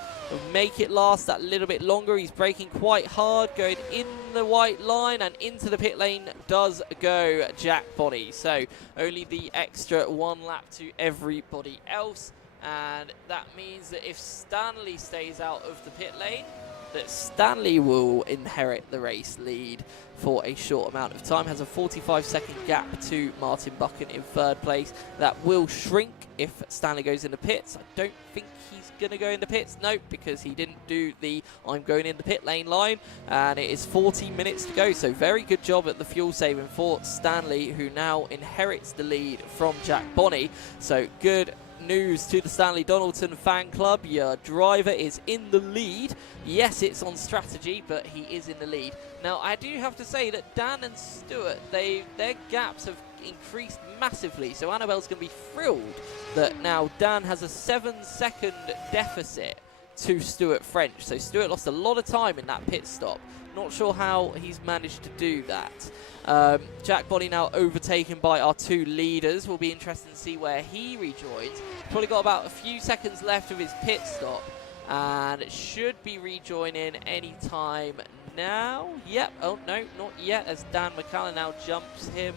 make it last that little bit longer. He's braking quite hard, going in the white line, and into the pit lane does go Jack Bonney. So only the extra one lap to everybody else, and that means that if Stanley stays out of the pit lane, that Stanley will inherit the race lead for a short amount of time. Has a 45-second gap to Martin Buchan in third place. That will shrink if Stanley goes in the pits. I don't think he's going to go in the pits. Nope, because he didn't do the I'm going in the pit lane line. And it is 40 minutes to go. So very good job at the fuel saving for Stanley, who now inherits the lead from Jack Bonney. So good news to the Stanley Donaldson fan club. Your driver is in the lead. Yes, it's on strategy, but he is in the lead. Now, I do have to say that Dan and Stuart, their gaps have increased massively. So Annabelle's going to be thrilled that now Dan has a 7-second deficit to Stuart French. So Stuart lost a lot of time in that pit stop. Not sure how he's managed to do that. Jack Bonney now overtaken by our two leaders. Will be interesting to see where he rejoins. Probably got about a few seconds left of his pit stop, and it should be rejoining any time now. Yep. Oh no, not yet, as Dan McCallum now jumps him.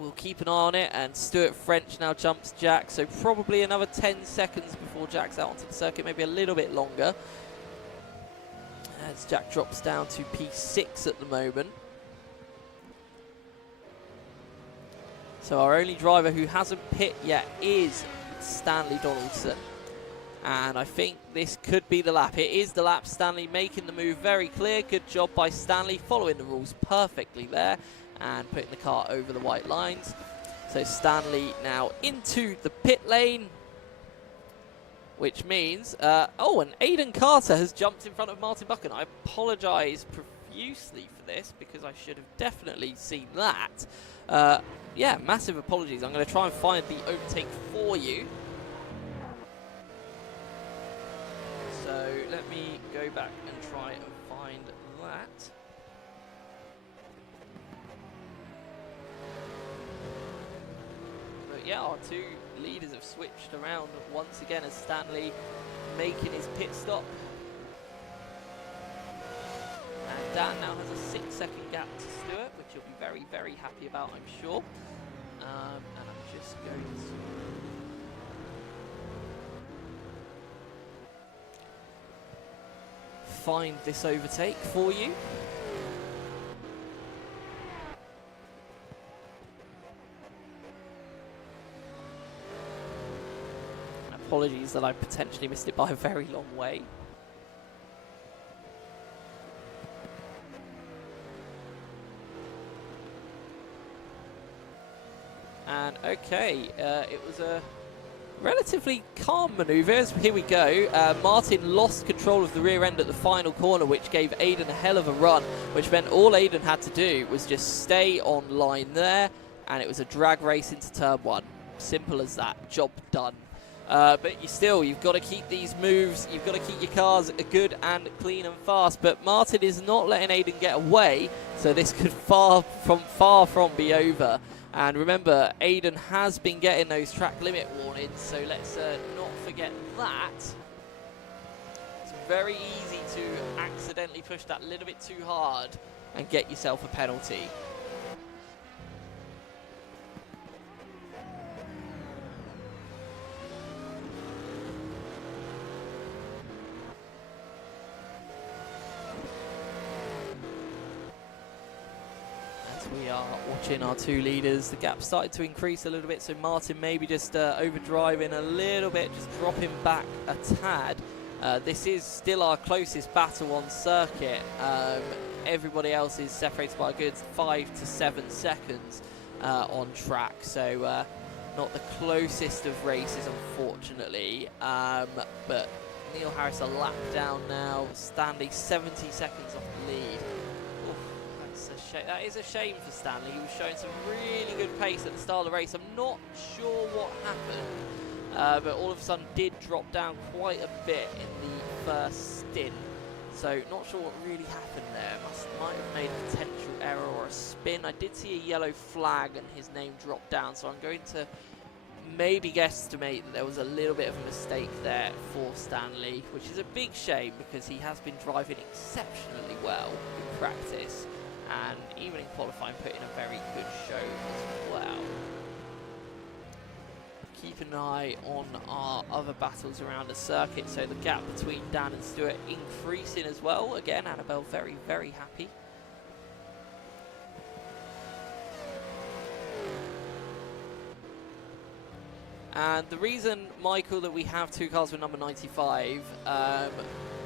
we'll keep an eye on it, and Stuart French now jumps Jack, so probably another 10 seconds before Jack's out onto the circuit, maybe a little bit longer. As Jack drops down to P6 at the moment. So our only driver who hasn't pit yet is Stanley Donaldson. And I think this could be the lap. It is the lap. Stanley making the move very clear. Good job by Stanley, following the rules perfectly there and putting the car over the white lines. So Stanley now into the pit lane, which means, oh, and Aidan Carter has jumped in front of Martin Buchan. I apologise profusely for this because I should have definitely seen that. Yeah, massive apologies. I'm going to try and find the overtake for you. So let me go back and try and find that. But yeah, our two leaders have switched around once again as Stanley making his pit stop. And Dan now has a 6-second gap to Stuart, which he'll be very, very happy about, I'm sure. And I'm just going to find this overtake for you. Apologies that I potentially missed it by a very long way. And okay, it was a relatively calm manoeuvre. Here we go. Martin lost control of the rear end at the final corner, which gave Aidan a hell of a run, which meant all Aidan had to do was just stay on line there, and it was a drag race into turn 1. Simple as that. Job done. But you've got to keep these moves, you've got to keep your cars good and clean and fast. But Martin is not letting Aidan get away, so this could far from be over. And remember, Aidan has been getting those track limit warnings, so let's not forget that. It's very easy to accidentally push that little bit too hard and get yourself a penalty. We are watching our two leaders. The gap started to increase a little bit, so Martin maybe just overdriving a little bit, just dropping back a tad. This is still our closest battle on circuit. Everybody else is separated by a good 5 to 7 seconds on track, so not the closest of races, unfortunately. But Neil Harris a lap down now. Stanley 70 seconds off the lead. That is a shame for Stanley. He was showing some really good pace at the start of the race. I'm not sure what happened, but all of a sudden did drop down quite a bit in the first stint. So not sure what really happened there. Might have made a potential error or a spin. I did see a yellow flag and his name dropped down, so I'm going to maybe guesstimate that there was a little bit of a mistake there for Stanley, which is a big shame because he has been driving exceptionally well in practice. And even in qualifying, put in a very good show as well. Keep an eye on our other battles around the circuit. So the gap between Dan and Stuart increasing as well. Again, Annabelle very, very happy. And the reason, Michael, that we have two cars with number 95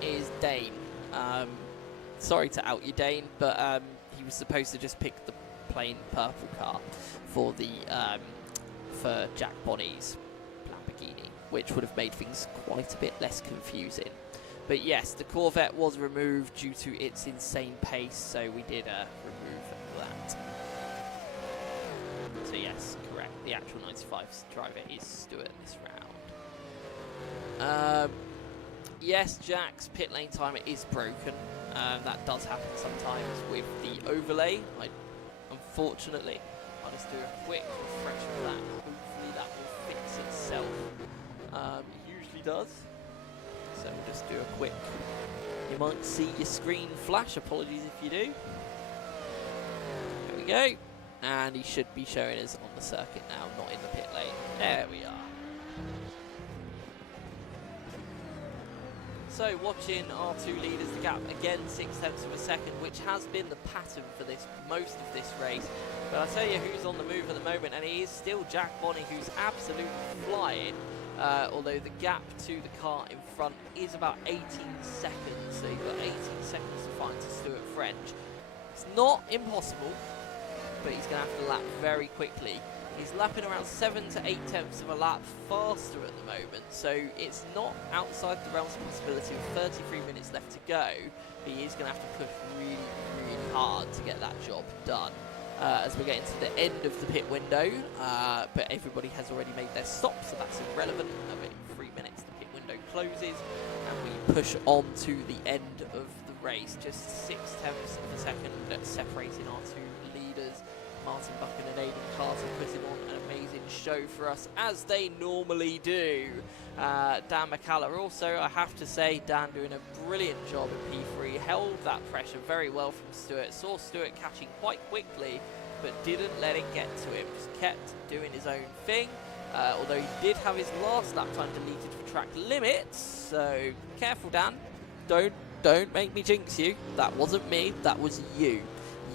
is Dane. Sorry to out you, Dane, but he was supposed to just pick the plain purple car for the for Jack Bonney's Lamborghini, which would have made things quite a bit less confusing. But yes, the Corvette was removed due to its insane pace, so we did remove that. So yes, correct. The actual 95 driver is Stuart this round. Yes, Jack's pit lane timer is broken. That does happen sometimes with the overlay. Unfortunately, I'll just do a quick refresh of that. Hopefully that will fix itself. It usually does. So we'll just do a quick. You might see your screen flash. Apologies if you do. There we go. And he should be showing us on circuit now, not in the pit lane. There we are. So watching our two leaders, the gap again 0.6 of a second, which has been the pattern for most of this race. But I'll tell you who's on the move at the moment, and it is still Jack Bonney, who's absolutely flying. Although the gap to the car in front is about 18 seconds, so you've got 18 seconds to find to Stuart French. It's not impossible, but he's going to have to lap very quickly. He's lapping around 7 to 8 tenths of a lap faster at the moment, so it's not outside the realms of possibility with 33 minutes left to go. He is going to have to push really, really hard to get that job done. As we're getting to the end of the pit window, but everybody has already made their stop, so that's irrelevant. But in 3 minutes the pit window closes, and we push on to the end of the race. Just 0.6 of a second separating our two leaders. Martin Buchan and Aidan Carter putting on an amazing show for us, as they normally do. Dan McCallum also, I have to say, Dan doing a brilliant job at P3, held that pressure very well from Stuart, saw Stuart catching quite quickly, but didn't let it get to him, just kept doing his own thing, although he did have his last lap time deleted for track limits, so careful Dan, don't make me jinx you, that wasn't me, that was you.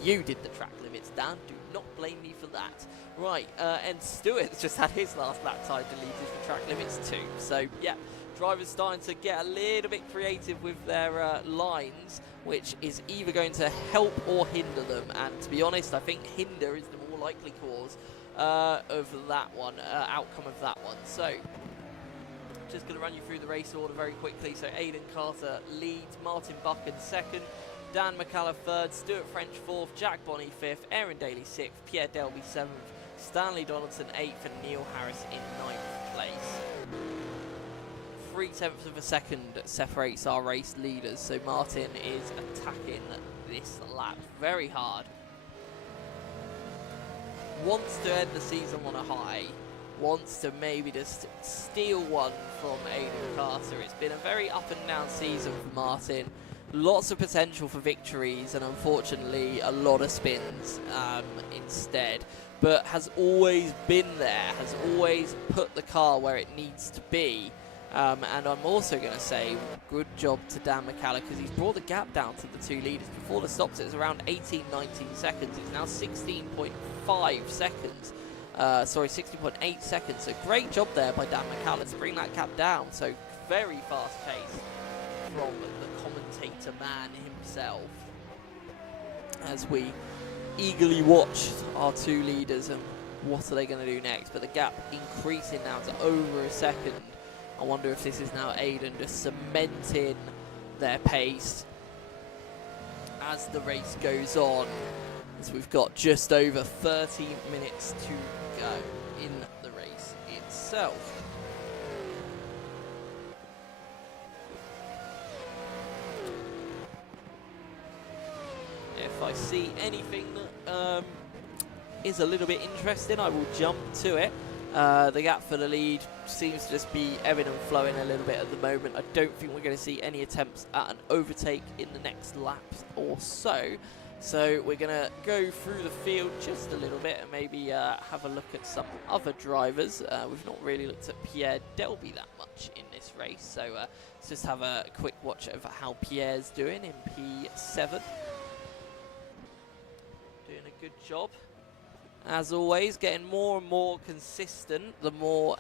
You did the track limits, Dan, do not blame me for that. Right, and Stewart's just had his last lap time deleted for track limits too. So, yeah, drivers starting to get a little bit creative with their lines, which is either going to help or hinder them. And to be honest, I think hinder is the more likely cause of that one, outcome of that one. So, just going to run you through the race order very quickly. So, Aidan Carter leads, Martin Buchan second, Dan McCallum third, Stuart French fourth, Jack Bonney fifth, Aaron Daly sixth, Pierre Delby seventh, Stanley Donaldson eighth, and Neil Harris in ninth place. 0.3 of a second separates our race leaders, so Martin is attacking this lap very hard. Wants to end the season on a high, wants to maybe just steal one from Aidan Carter. It's been a very up and down season for Martin. Lots of potential for victories and unfortunately a lot of spins instead, but has always been there, has always put the car where it needs to be. And I'm also going to say good job to Dan McCallum, because he's brought the gap down to the two leaders. Before the stops it was around 18-19 seconds, it's now 16.5 seconds. Sorry, 16.8 seconds, so great job there by Dan McCallum to bring that gap down. So very fast pace from the commentator man himself, as we eagerly watch our two leaders and what are they going to do next. But the gap increasing now to over a second. I wonder if this is now Aidan just cementing their pace as the race goes on, as we've got just over 30 minutes to go in the race itself. If I see anything that is a little bit interesting, I will jump to it. The gap for the lead seems to just be ebbing and flowing a little bit at the moment. I don't think we're going to see any attempts at an overtake in the next laps or so. So we're going to go through the field just a little bit and maybe have a look at some other drivers. We've not really looked at Pierre Delby that much in this race. So let's just have a quick watch over how Pierre's doing in P7. Doing a good job. As always, getting more and more consistent the more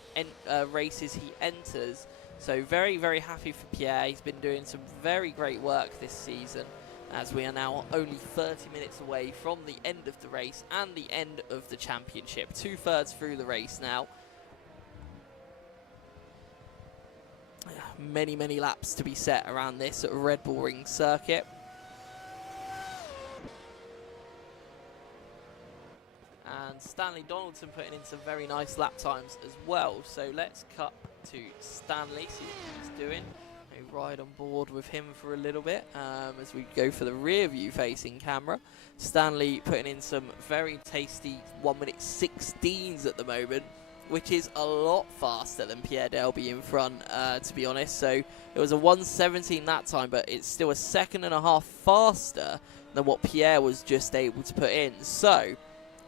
races he enters. So very, very happy for Pierre. He's been doing some very great work this season, as we are now only 30 minutes away from the end of the race and the end of the championship. 2/3 through the race now. Many, many laps to be set around this Red Bull Ring circuit. And Stanley Donaldson putting in some very nice lap times as well. So let's cut to Stanley, see what he's doing. Maybe ride on board with him for a little bit as we go for the rear view facing camera. Stanley putting in some very tasty 1:16s at the moment, which is a lot faster than Pierre Delby in front, to be honest. So it was a 1:17 that time, but it's still a 1.5 seconds faster than what Pierre was just able to put in. So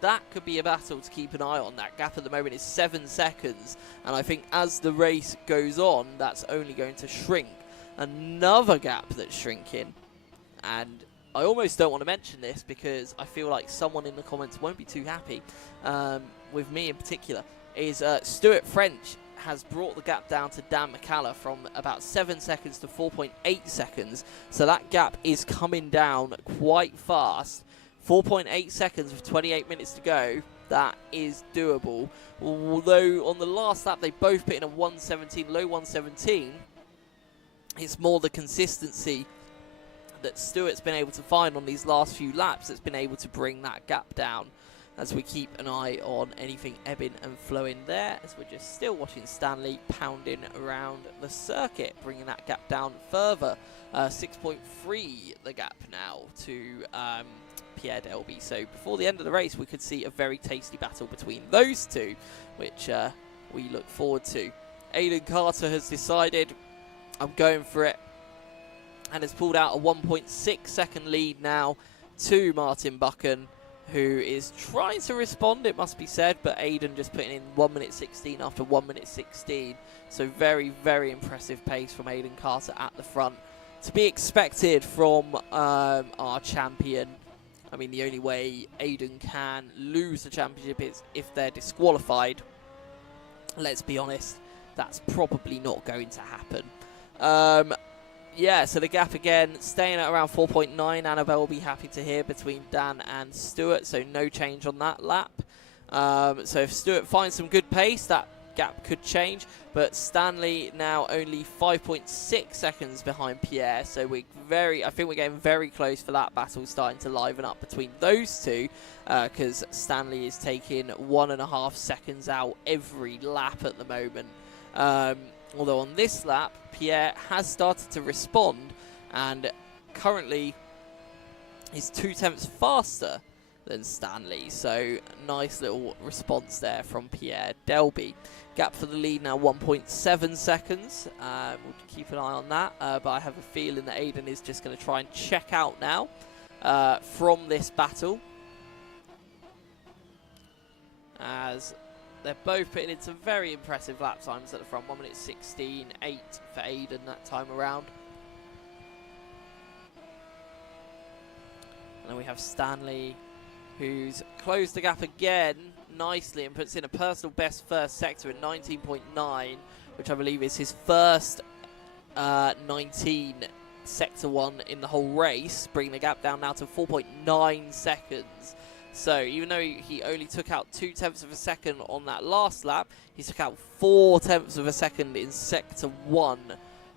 that could be a battle to keep an eye on. That gap at the moment is 7 seconds, and I think as the race goes on, that's only going to shrink. Another gap that's shrinking, and I almost don't want to mention this because I feel like someone in the comments won't be too happy with me in particular, is Stuart French has brought the gap down to Dan McCallum from about 7 seconds to 4.8 seconds. So that gap is coming down quite fast. 4.8 seconds with 28 minutes to go. That is doable. Although on the last lap they both put in a 117, low 117. It's more the consistency that Stuart's been able to find on these last few laps that's been able to bring that gap down, as we keep an eye on anything ebbing and flowing there, as we're just still watching Stanley pounding around the circuit, bringing that gap down further. 6.3 the gap now to Pierre Delby. So before the end of the race, we could see a very tasty battle between those two, which we look forward to. Aiden Carter has decided, I'm going for it, and has pulled out a 1.6 second lead now to Martin Buchan, who is trying to respond, it must be said, but Aiden just putting in 1 minute 16 after 1 minute 16. So very, very impressive pace from Aiden Carter at the front. To be expected from our champion. I mean, the only way Aiden can lose the championship is if they're disqualified. Let's be honest, that's probably not going to happen. Yeah, so the gap again, staying at around 4.9. Annabelle will be happy to hear, between Dan and Stuart, so no change on that lap. So if Stuart finds some good pace, that gap could change. But Stanley now only 5.6 seconds behind Pierre, so I think we're getting very close for that battle starting to liven up between those two, because Stanley is taking 1.5 seconds out every lap at the moment. Although on this lap, Pierre has started to respond, and currently is 0.2 faster than Stanley. So nice little response there from Pierre Delby. Gap for the lead now 1.7 seconds. We'll keep an eye on that, but I have a feeling that Aiden is just going to try and check out now from this battle, as they're both putting in some very impressive lap times at the front. 1 minute 16.8 for Aiden that time around. And then we have Stanley, who's closed the gap again nicely and puts in a personal best first sector at 19.9, which I believe is his first 19 sector 1 in the whole race, bringing the gap down now to 4.9 seconds. So even though he only took out 0.2 of a second on that last lap, he took out 0.4 of a second in sector 1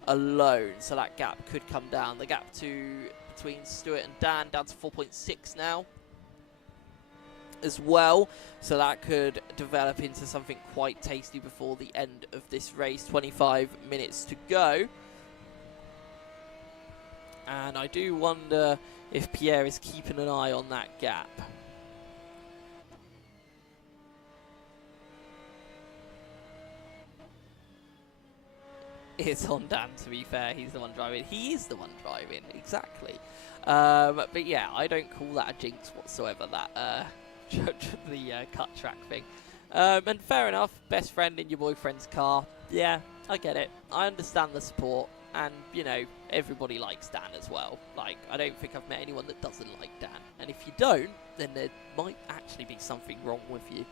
alone. So that gap could come down. The gap between Stuart and Dan down to 4.6 now as well. So that could develop into something quite tasty before the end of this race. 25 minutes to go. And I do wonder if Pierre is keeping an eye on that gap. It's on Dan, to be fair. He's the one driving. He is the one driving, exactly. But yeah, I don't call that a jinx whatsoever, that the cut track thing. And fair enough, best friend in your boyfriend's car. Yeah, I get it. I understand the support. And, you know, everybody likes Dan as well. Like, I don't think I've met anyone that doesn't like Dan. And if you don't, then there might actually be something wrong with you.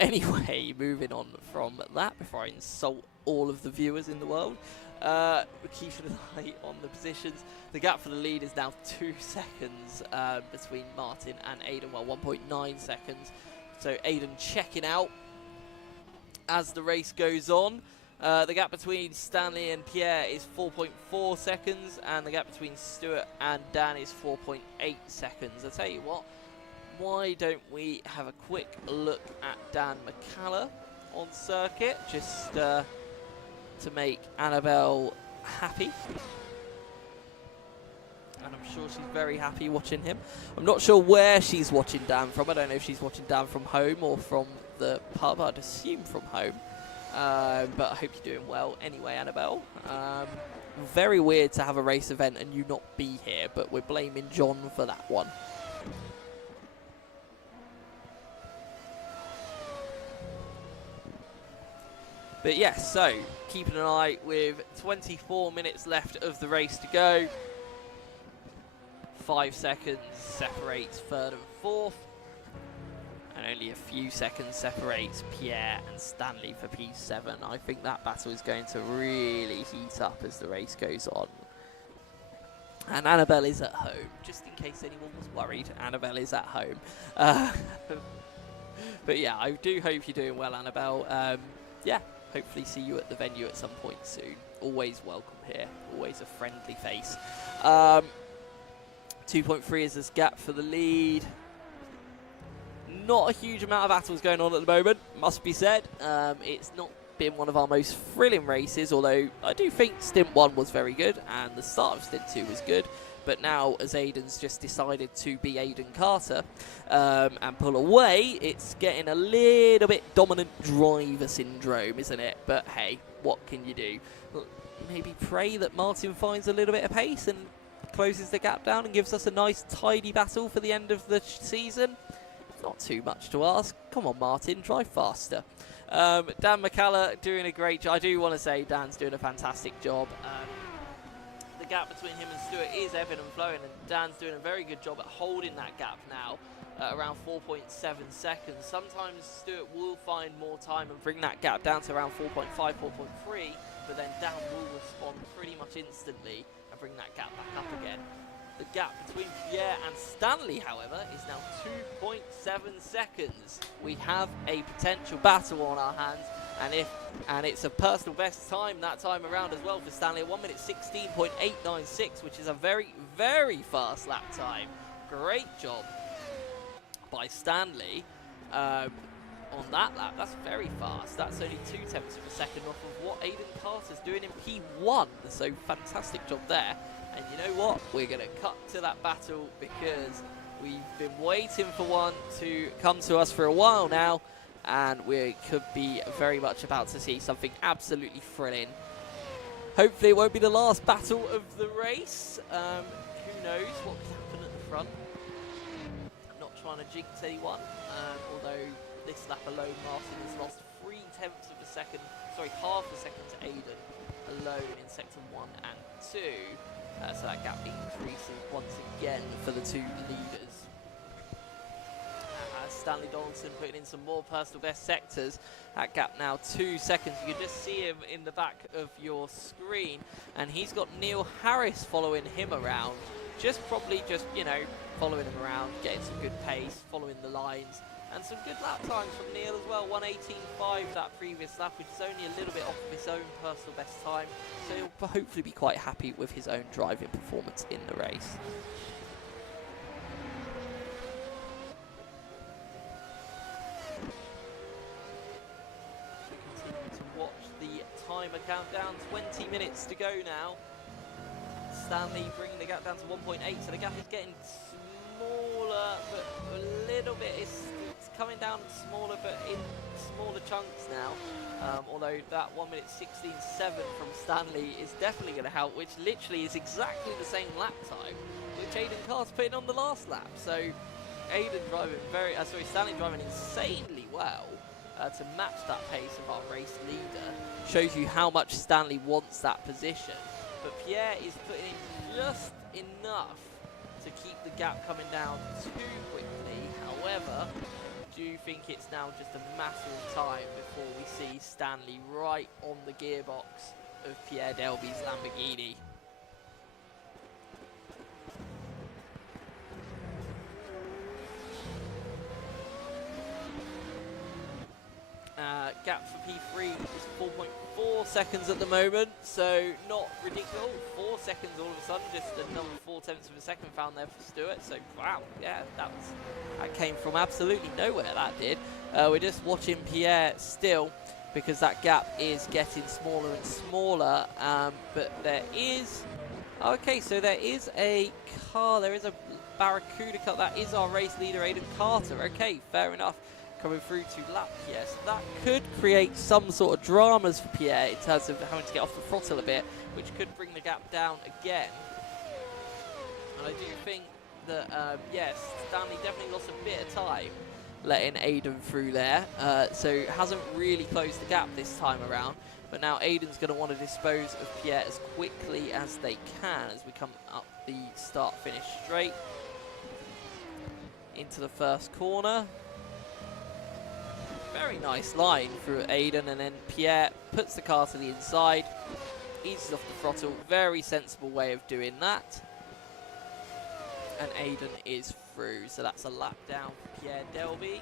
Anyway, moving on from that, before I insult all of the viewers in the world. We're keeping an eye on the positions. The gap for the lead is now 2 seconds between Martin and Aiden. Well, 1.9 seconds. So Aiden checking out as the race goes on. The gap between Stanley and Pierre is 4.4 seconds, and the gap between Stuart and Dan is 4.8 seconds. I tell you what, why don't we have a quick look at Dan McCallum on circuit, just to make Annabelle happy. And I'm sure she's very happy watching him. I'm not sure where she's watching Dan from. I don't know if she's watching Dan from home or from the pub. I'd assume from home. But I hope you're doing well anyway, Annabelle. Very weird to have a race event and you not be here, but we're blaming John for that one. But yes, so keeping an eye with 24 minutes left of the race to go. 5 seconds separates third and fourth. And only a few seconds separates Pierre and Stanley for P7. I think that battle is going to really heat up as the race goes on. And Annabelle is at home, just in case anyone was worried. Annabelle is at home. But yeah, I do hope you're doing well, Annabelle. Yeah, hopefully see you at the venue at some point soon. Always welcome here, always a friendly face. 2.3 is this gap for the lead. Not a huge amount of battles going on at the moment, must be said. It's not been one of our most thrilling races, although I do think Stint 1 was very good, and the start of Stint 2 was good. But now, as Aiden's just decided to be Aiden Carter and pull away, it's getting a little bit dominant driver syndrome, isn't it? But hey, what can you do? Maybe pray that Martin finds a little bit of pace and closes the gap down and gives us a nice tidy battle for the end of the season. Not too much to ask. Come on, Martin, drive faster. Dan McCullough doing a great job. I do want to say Dan's doing a fantastic job. The gap between him and Stuart is ebbing and flowing, and Dan's doing a very good job at holding that gap now at around 4.7 seconds. Sometimes Stuart will find more time and bring that gap down to around 4.5, 4.3, but then Dan will respond pretty much instantly and bring that gap back up again. The gap between Pierre and Stanley, however, is now 2.7 seconds. We have a potential battle on our hands, and it's a personal best time that time around as well for Stanley at 1 minute 16.896, which is a very, very fast lap time. Great job by Stanley on that lap. That's very fast. That's only 0.2 of a second off of what Aiden Carter's doing in P1. So fantastic job there. And you know what? We're going to cut to that battle because we've been waiting for one to come to us for a while now, and we could be very much about to see something absolutely thrilling. Hopefully it won't be the last battle of the race. Who knows what could happen at the front. I'm not trying to jinx anyone, although this lap alone Martin has lost 0.3 of a second, sorry, half a second to Aiden alone in sector 1 and 2. So that gap increasing once again for the two leaders. Stanley Donaldson putting in some more personal best sectors. That gap now 2 seconds. You can just see him in the back of your screen. And he's got Neil Harris following him around. Probably just, you know, following him around, getting some good pace, following the lines. And some good lap times from Neil as well. 1:18.5 that previous lap, which is only a little bit off of his own personal best time. So he'll hopefully be quite happy with his own driving performance in the race. Continue to watch the timer countdown. 20 minutes to go now. Stanley bringing the gap down to 1.8. So the gap is getting smaller, but a little bit. It's coming down smaller, but in smaller chunks now. Although that 1 minute 16.7 from Stanley is definitely going to help, which literally is exactly the same lap time which Aiden Carter put in on the last lap. So Aiden driving Stanley driving insanely well to match that pace of our race leader. Shows you how much Stanley wants that position. But Pierre is putting in just enough to keep the gap coming down too quickly. However, I do think it's now just a matter of time before we see Stanley right on the gearbox of Pierre Delby's Lamborghini. Gap for P3 is 4.4 seconds at the moment, so not ridiculous. 4 seconds all of a sudden, just another 0.4 of a second found there for Stuart. So wow, yeah, that came from absolutely nowhere. That did. We're just watching Pierre still because that gap is getting smaller and smaller. But there is so there is a car. There is a Barracuda car. That is our race leader, Aiden Carter. Okay, fair enough. Coming through to lap Pierre, so that could create some sort of dramas for Pierre in terms of having to get off the throttle a bit, which could bring the gap down again. And I do think that, yes, Stanley definitely lost a bit of time letting Aiden through there. So hasn't really closed the gap this time around. But now Aiden's going to want to dispose of Pierre as quickly as they can as we come up the start-finish straight into the first corner. Very nice line through Aiden, and then Pierre puts the car to the inside, eases off the throttle. Very sensible way of doing that. And Aiden is through, so that's a lap down for Pierre Delby.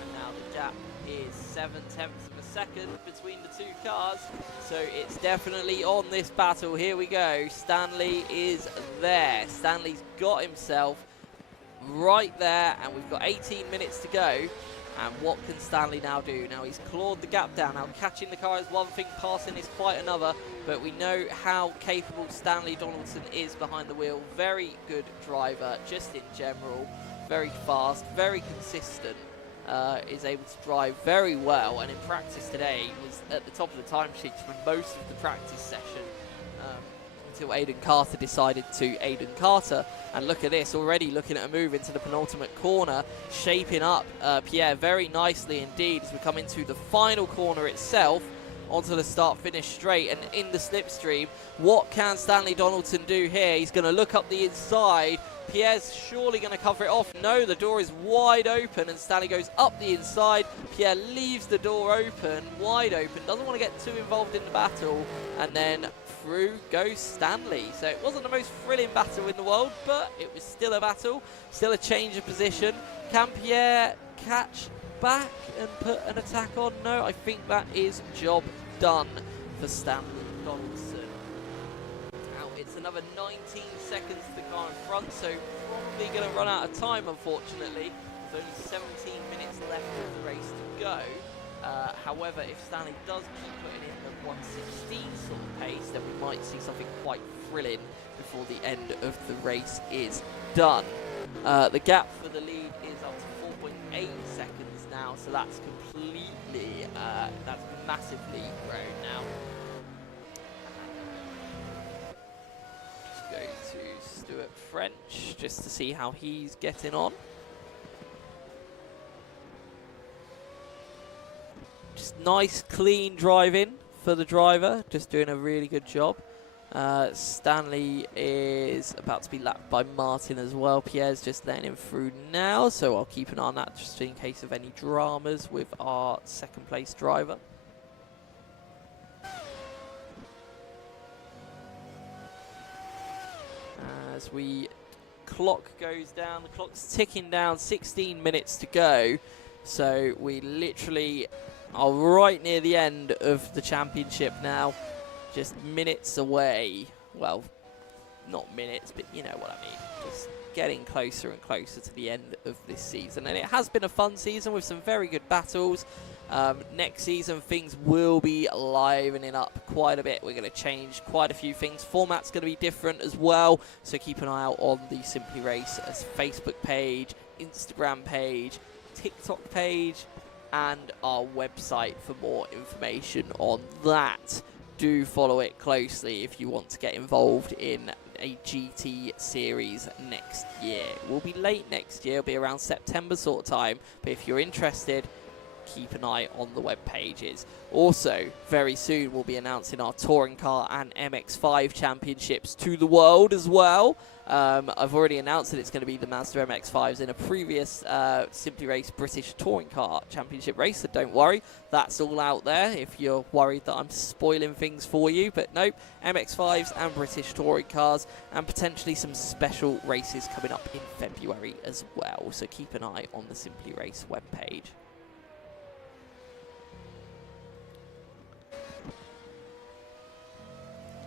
And now the gap is 7/10 of a second between the two cars, so it's definitely on this battle. Here we go. Stanley is there. Stanley's got himself right there, and we've got 18 minutes to go. And what can Stanley now do? Now he's clawed the gap down. Now catching the car is one thing, passing is quite another, but we know how capable Stanley Donaldson is behind the wheel. Very good driver, just in general. Very fast, very consistent. Is able to drive very well, and in practice today was at the top of the timesheets for most of the practice session until Aiden Carter decided to Aiden Carter. And look at this, already looking at a move into the penultimate corner, shaping up Pierre very nicely indeed as we come into the final corner itself, onto the start-finish straight and in the slipstream. What can Stanley Donaldson do here? He's going to look up the inside. Pierre's surely going to cover it off. No, the door is wide open and Stanley goes up the inside. Pierre leaves the door open, wide open, doesn't want to get too involved in the battle, and then through goes Stanley. So it wasn't the most thrilling battle in the world, but it was still a battle, still a change of position. Can Pierre catch back and put an attack on? No, I think that is job done for Stanley Donaldson. Now it's another 19 seconds to the car in front, so probably going to run out of time, unfortunately. There's only 17 minutes left of the race to go. However, if Stanley does keep putting in the 116 sort of pace, then we might see something quite thrilling before the end of the race is done. The gap for the lead is up to 4.8 seconds now, so that's completely, that's massively grown now. Just go to Stuart French just to see how he's getting on. Just nice, clean driving for the driver, just doing a really good job. Stanley is about to be lapped by Martin as well. Pierre's just letting him through now, so I'll keep an eye on that just in case of any dramas with our second place driver. As we clock goes down, the clock's ticking down, 16 minutes to go, so we literally are right near the end of the championship now, just minutes away. Well, not minutes, but you know what I mean. Just getting closer and closer to the end of this season. And it has been a fun season with some very good battles. Next season, things will be livening up quite a bit. We're going to change quite a few things. Format's going to be different as well, so keep an eye out on the Simply Race Facebook page, Instagram page, TikTok page, and our website for more information on that. Do follow it closely if you want to get involved in a GT series next year. We'll be late next year, it'll be around September sort of time, but if you're interested, keep an eye on the web pages. Also, very soon we'll be announcing our touring car and MX-5 championships to the world as well. I've already announced that it's going to be the Mazda MX-5s in a previous Simply Race British Touring Car Championship race, so don't worry, that's all out there if you're worried that I'm spoiling things for you. But nope, MX-5s and British Touring Cars, and potentially some special races coming up in February as well, so keep an eye on the Simply Race webpage.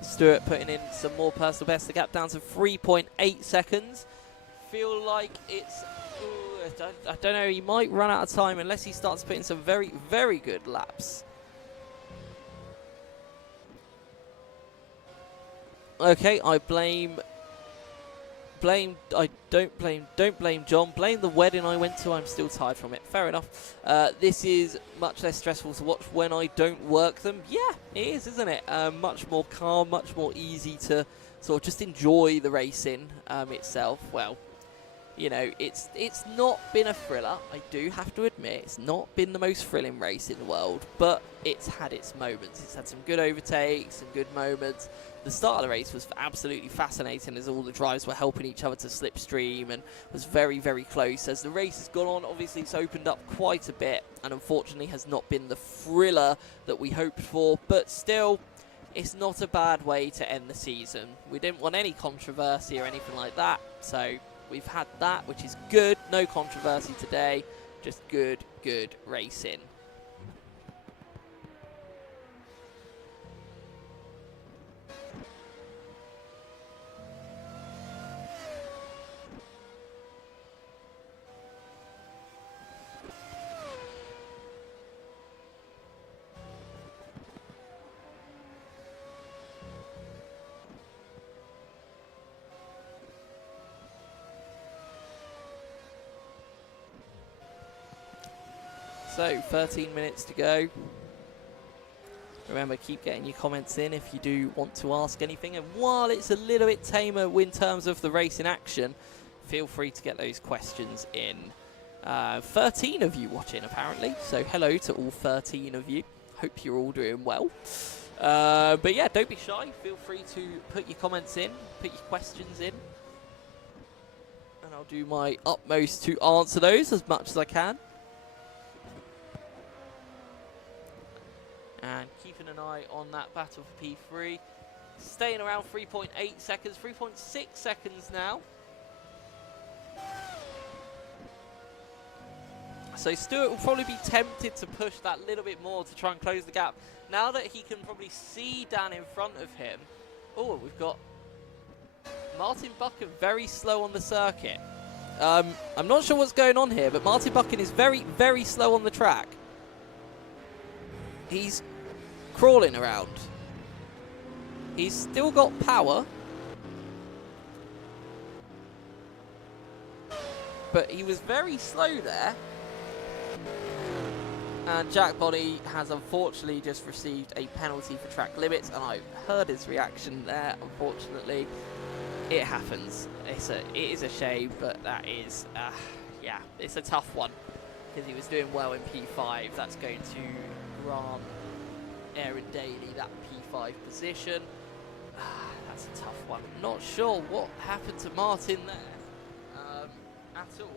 Stuart putting in some more personal best, the gap down to 3.8 seconds. Feel like it's, I don't know, he might run out of time unless he starts putting some very, very good laps. Okay, don't blame John, blame the wedding I went to, I'm still tired from it, fair enough. This is much less stressful to watch when I don't work them. Yeah, it is, isn't it? Much more calm, much more easy to sort of just enjoy the racing itself. Well, you know, it's not been a thriller. I do have to admit, it's not been the most thrilling race in the world, but it's had its moments. It's had some good overtakes, some good moments. The start of the race was absolutely fascinating as all the drivers were helping each other to slipstream and was very, very close. As the race has gone on, obviously it's opened up quite a bit and unfortunately has not been the thriller that we hoped for, but still, it's not a bad way to end the season. We didn't want any controversy or anything like that, so we've had that, which is good. No controversy today, just good racing. So, 13 minutes to go. Remember, keep getting your comments in if you do want to ask anything. And while it's a little bit tamer in terms of the race in action, feel free to get those questions in. 13 of you watching, apparently. So, hello to all 13 of you. Hope you're all doing well. But yeah, don't be shy. Feel free to put your comments in, put your questions in. And I'll do my utmost to answer those as much as I can. And keeping an eye on that battle for P3. Staying around 3.8 seconds, 3.6 seconds now. So Stuart will probably be tempted to push that little bit more to try and close the gap. Now that he can probably see Dan in front of him. Oh, we've got Martin Buchan very slow on the circuit. I'm not sure what's going on here, but Martin Buchan is very, very slow on the track. He's crawling around. He's still got power. But he was very slow there. And Jack Bonney has unfortunately just received a penalty for track limits. And I heard his reaction there, unfortunately. It happens. It is a shame, but that is, yeah, it's a tough one. Because he was doing well in P5. That's going to grant Aaron Daly that P5 position. That's a tough one. Not sure what happened to Martin there at all.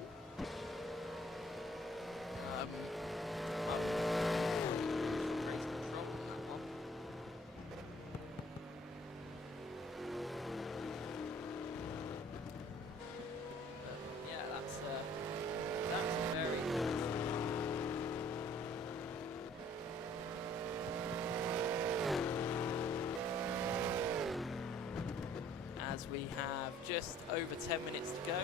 Race control on that one. But yeah, that's very good. As we have just over 10 minutes to go.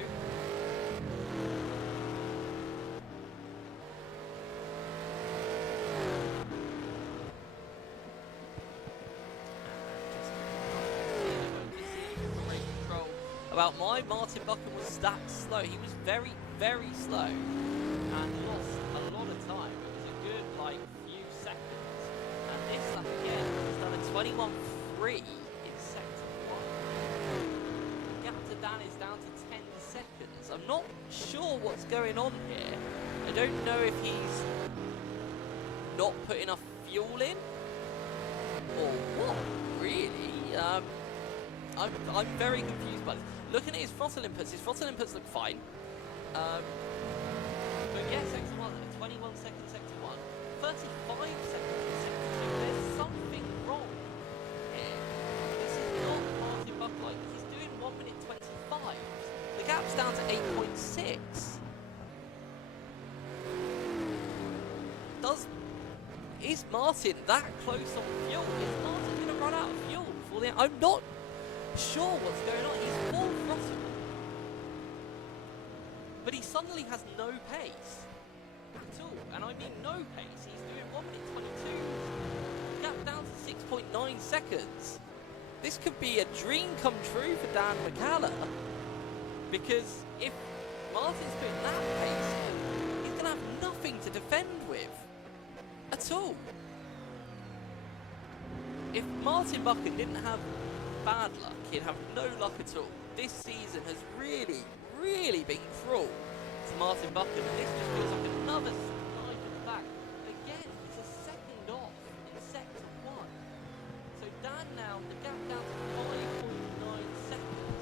About my Martin Buchan was that slow. He was very, very slow and lost a lot of time. It was a good, like, few seconds. And this lap again, he's done a 21.3 in sector 1. The gap to Dan is down to 10 seconds. I'm not sure what's going on here. I don't know if he's not put enough fuel in or what, really. I'm very confused by this. Looking at his throttle inputs look fine. But yeah, sector 1, 21 seconds, sector 1, 35 seconds in sector 2. There's something wrong here. This is not Martin Buchan. Like, he's doing 1 minute 25. The gap's down to 8.6. Is Martin that close on fuel? Is Martin going to run out of fuel before the end? I'm not sure what's going on. He's full throttle, but he suddenly has no pace at all, and I mean no pace. He's doing 1 minute 22, gap down to 6.9 seconds. This could be a dream come true for Dan McCallum, because if Martin's putting that pace in, he's going to have nothing to defend with at all. If Martin Buchan didn't have bad luck, he'd have no luck at all. This season has really, really been cruel to Martin Buchan, and this just feels like another slide to the back. Again, he's a second off in sector 1. So Dan now, the gap down to 5.9 seconds.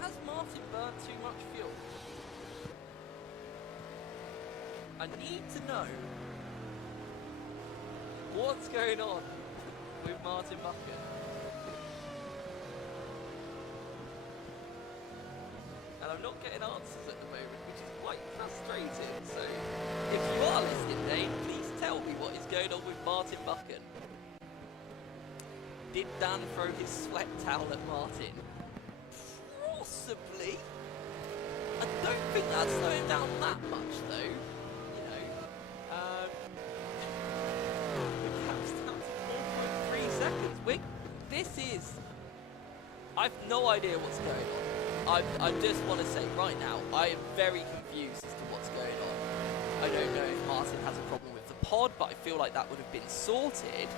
Has Martin burned too much fuel? I need to know what's going on with Martin Buchan. And I'm not getting answers at the moment, which is quite frustrating. So if you are listening, Dave, please tell me what is going on with Martin Buchan. Did Dan throw his sweat towel at Martin? Possibly. I don't think that's slowing down that much, though. You know, the gap's down to 4.3 seconds. This is... I've no idea what's going on. I just want to say right now, I am very confused as to what's going on. I don't know if Martin has a problem with the pod, but I feel like that would have been sorted.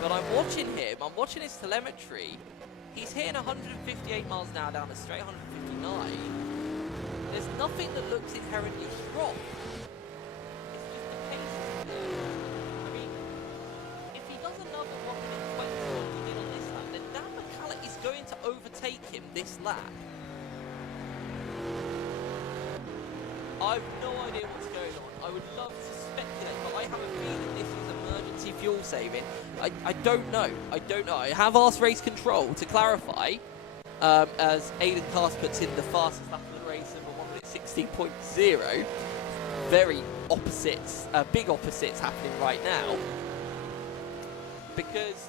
But I'm watching him, I'm watching his telemetry. He's hitting 158 miles an hour down the straight, 159. There's nothing that looks inherently wrong. It's just the pace is there. I mean, if he does another 1 minute 20 like he did on this lap, then Dan McCallum is going to overtake him this lap. I've no idea what's going on. I would love to speculate, but I have a feeling this is emergency fuel saving. I don't know. I don't know. I have asked race control to clarify, as Aidan Cast puts in the fastest lap of the race of a 1 minute 16.0. Very opposites, big opposites happening right now. Because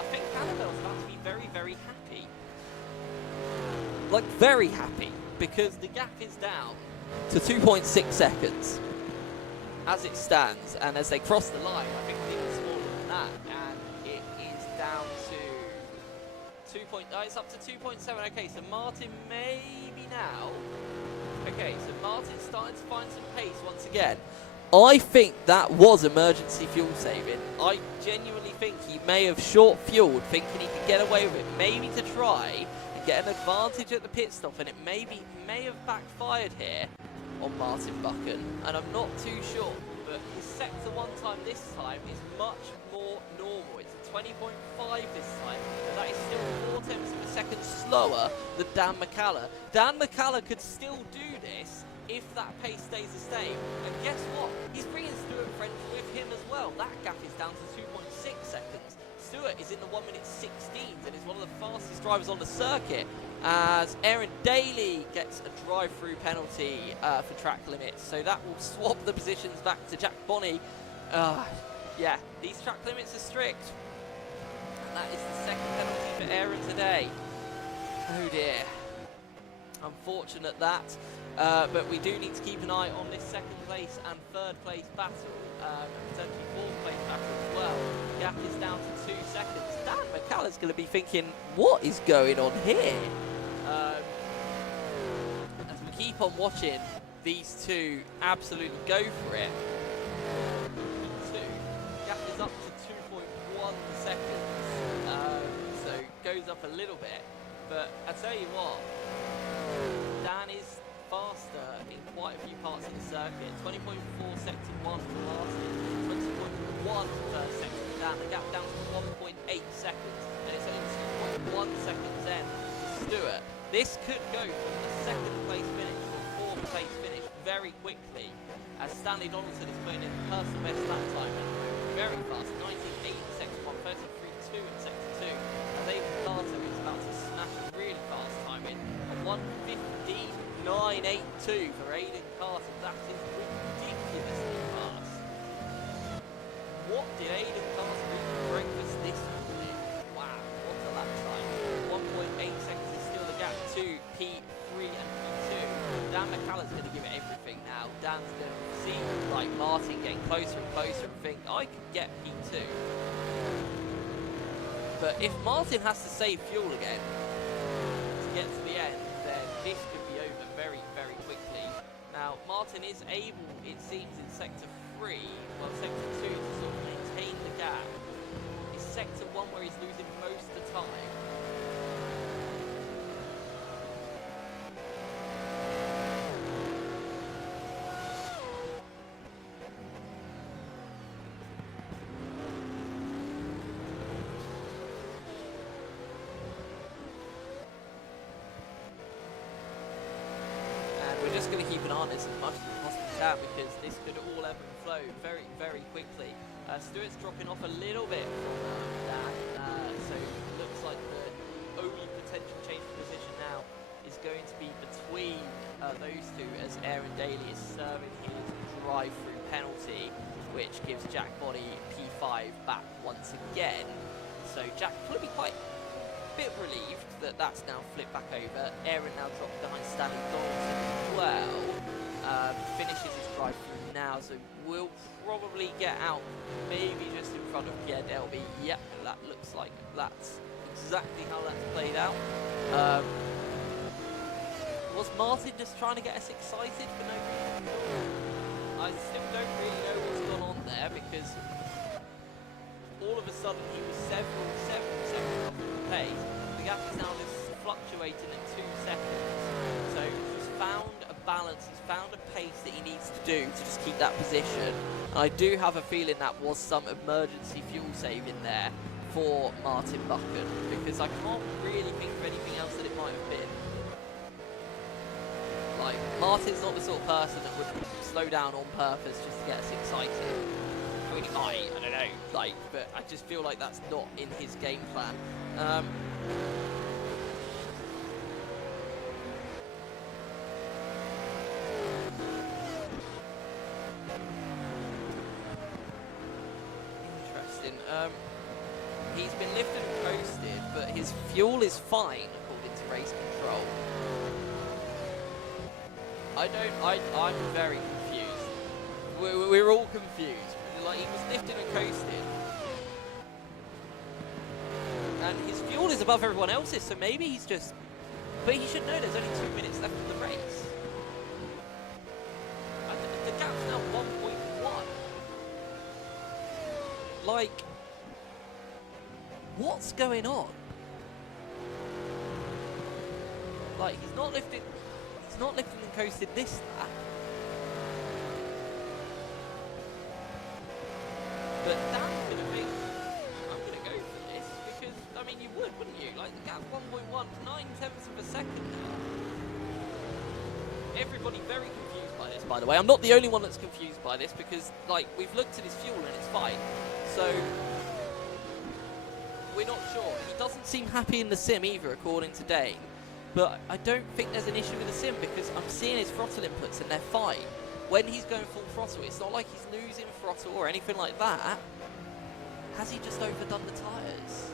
I think Annabelle's about to be very, very happy. Like, very happy. Because the gap is down to 2.6 seconds as it stands, and as they cross the line, I think it's even smaller than that, and it is down to 2. It's up to 2.7. Okay, so Martin maybe now. Okay, so Martin's starting to find some pace once again. I think that was emergency fuel saving. I genuinely think he may have short fueled, thinking he could get away with it, maybe to try get an advantage at the pit stop, and it may have backfired here on Martin Buchan, and I'm not too sure, but his sector 1 time this time is much more normal. It's a 20.5 this time, and that is still 4 tenths of a second slower than Dan McCallum. Dan McCallum could still do this if that pace stays the same, and guess what? He's bringing Stuart French with him as well. That gap is down to 2.6 seconds. Stewart is in the 1 minute 16s and is one of the fastest drivers on the circuit, as Aaron Daly gets a drive-through penalty for track limits. So that will swap the positions back to Jack Bonney. Yeah, these track limits are strict. And that is the second penalty for Aaron today. Oh dear. Unfortunate that. But we do need to keep an eye on this second place and third place battle, and potentially fourth place battle as well. Gap is down to 2 seconds. Dan McCallum's going to be thinking, what is going on here? As we keep on watching these two absolutely go for it. Gap is up to 2.1 seconds, so goes up a little bit. But I tell you what, Dan is faster in quite a few parts of the circuit. 20.4 sector 1 for Martin, 20.1 per sector for Dan. The gap down to 1.8 seconds, and it's only 2.1 seconds in to Stewart. This could go from a second place finish to a fourth place finish very quickly, as Stanley Donaldson is putting in the personal best lap time and very fast, 19.8 in sector 1, 33.2 in sector 2. And Aidan Carter is about to smash a really fast time in a 1:15.982 for Aidan Carter. That is ridiculously fast. What did Aidan Carter do for breakfast this morning? Wow, what a lap time. 1.8 seconds is still the gap to P3 and P2. Dan McCallum's going to give it everything now. Dan's going to see like Martin getting closer and closer and think, I could get P2. But if Martin has to save fuel again to get to the end, then this could be over very, very quickly. Now, Martin is able, it seems, in sector 3, well, sector 2, to sort of maintain the gap. It's sector 1 where he's losing most of the time. this as much as we possibly can, because this could all ebb and flow very, very quickly. Stewart's dropping off a little bit from that, so it looks like the only potential change of position now is going to be between those two, as Aaron Daly is serving his drive-through penalty, which gives Jack Body P5 back once again. So Jack will be quite a bit relieved that that's now flipped back over. Aaron now dropped behind Stanley Donaldson as well. Finishes his drive-through now, so we'll probably get out maybe just in front of Pierre Delby. Yep, that looks like that's exactly how that's played out. Was Martin just trying to get us excited for no reason? I still don't really know what's gone on there, because all of a sudden he was several seconds off the pace. The gap is now just fluctuating at 2 seconds. So he's found a balance, he's found a pace that he needs to do to just keep that position. And I do have a feeling that was some emergency fuel saving there for Martin Buchan, because I can't really think of anything else that it might have been. Like, Martin's not the sort of person that would slow down on purpose just to get us excited. I mean, he might, I don't know, like, but I just feel like that's not in his game plan. Interesting. He's been lifted and coasted, but his fuel is fine, according to race control. I'm very confused. We're all confused. Like, he was lifted and coasted, and his fuel is above everyone else's, so maybe he's just... But he should know there's only 2 minutes left of the race. The gap's now 1.1. Like, what's going on? Like, he's not lifted and coasted this lap. But Dan's gonna think, I'm gonna go for this, because, I mean, you would, wouldn't you? Like, the gap's 1.1, 9/10 of a second now. Everybody very confused by this, by the way. I'm not the only one that's confused by this, because, like, we've looked at his fuel and it's fine. So, we're not sure. He doesn't seem happy in the sim either, according to Dane. But I don't think there's an issue with the sim, because I'm seeing his throttle inputs and they're fine. When he's going full throttle, it's not like he's losing throttle or anything like that. Has he just overdone the tyres?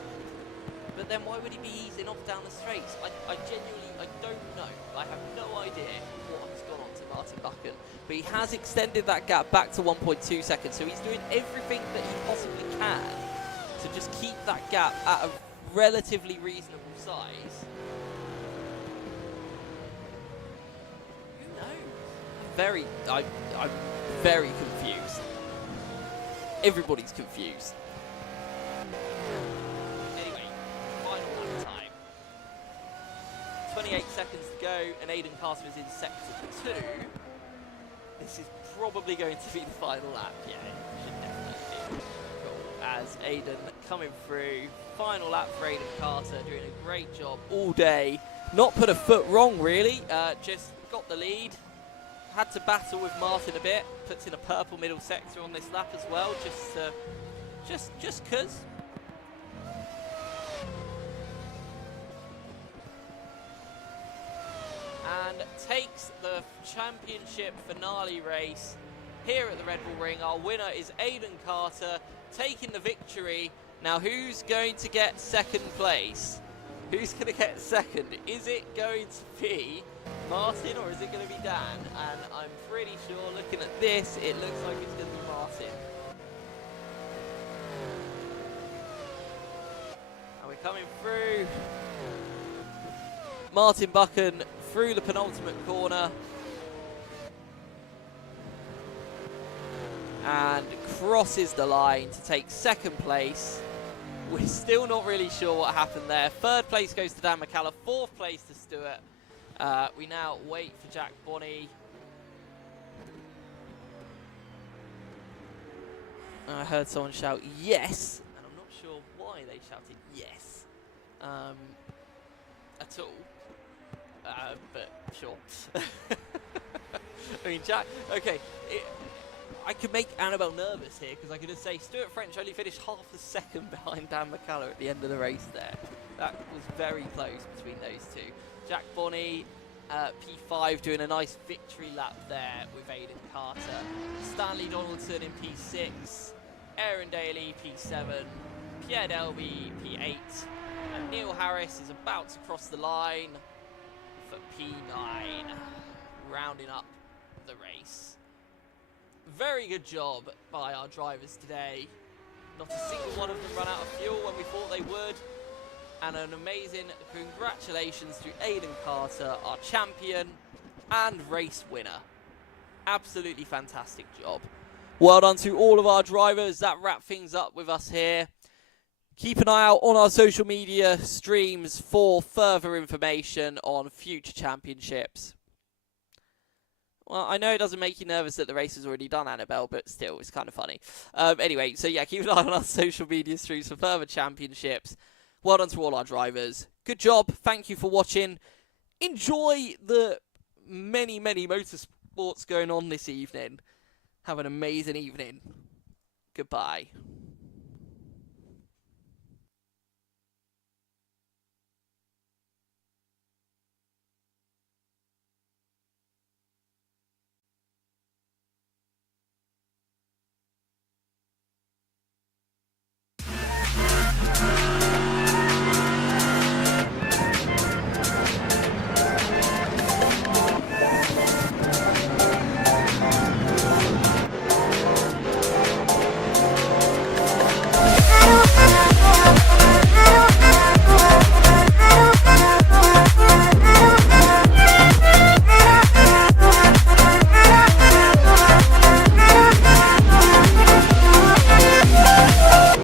But then why would he be easing off down the straights? I genuinely, I don't know. I have no idea what has gone on to Martin Buchan. But he has extended that gap back to 1.2 seconds, so he's doing everything that he possibly can to just keep that gap at a relatively reasonable size. I'm very confused. Everybody's confused. Anyway, final lap time. 28 seconds to go, and Aiden Carter is in sector 2. This is probably going to be the final lap. Yeah, it should definitely be. Cool. As Aiden coming through, final lap for Aiden Carter, doing a great job all day. Not put a foot wrong, really. Just got the lead. Had to battle with Martin a bit. Puts in a purple middle sector on this lap as well, just cause. And takes the championship finale race here at the Red Bull Ring. Our winner is Aiden Carter, taking the victory. Now, who's going to get second place? Who's going to get second? Is it going to be Martin or is it going to be Dan? And I'm pretty sure, looking at this, it looks like it's going to be Martin. And we're coming through. Martin Buchan through the penultimate corner. And crosses the line to take second place. We're still not really sure what happened there. Third place goes to Dan McCallum. Fourth place to Stewart. We now wait for Jack Bonney. I heard someone shout yes, and I'm not sure why they shouted yes at all. But sure. I mean, Jack, okay, I could make Annabelle nervous here because I could just say Stuart French only finished half a second behind Dan McCallum at the end of the race there. That was very close between those two. Jack Bonney, P5, doing a nice victory lap there with Aidan Carter. Stanley Donaldson in P6, Aaron Daly P7, Pierre Delby P8, and Neil Harris is about to cross the line for P9, rounding up the race. Very good job by our drivers today. Not a single one of them ran out of fuel when we thought they would. And an amazing congratulations to Aidan Carter, our champion and race winner. Absolutely fantastic job. Well done to all of our drivers. That wraps things up with us here. Keep an eye out on our social media streams for further information on future championships. Well, I know it doesn't make you nervous that the race is already done, Annabelle, but still, it's kind of funny. Anyway, so yeah, keep an eye on our social media streams for further championships. Well done to all our drivers. Good job. Thank you for watching. Enjoy the many, many motorsports going on this evening. Have an amazing evening. Goodbye.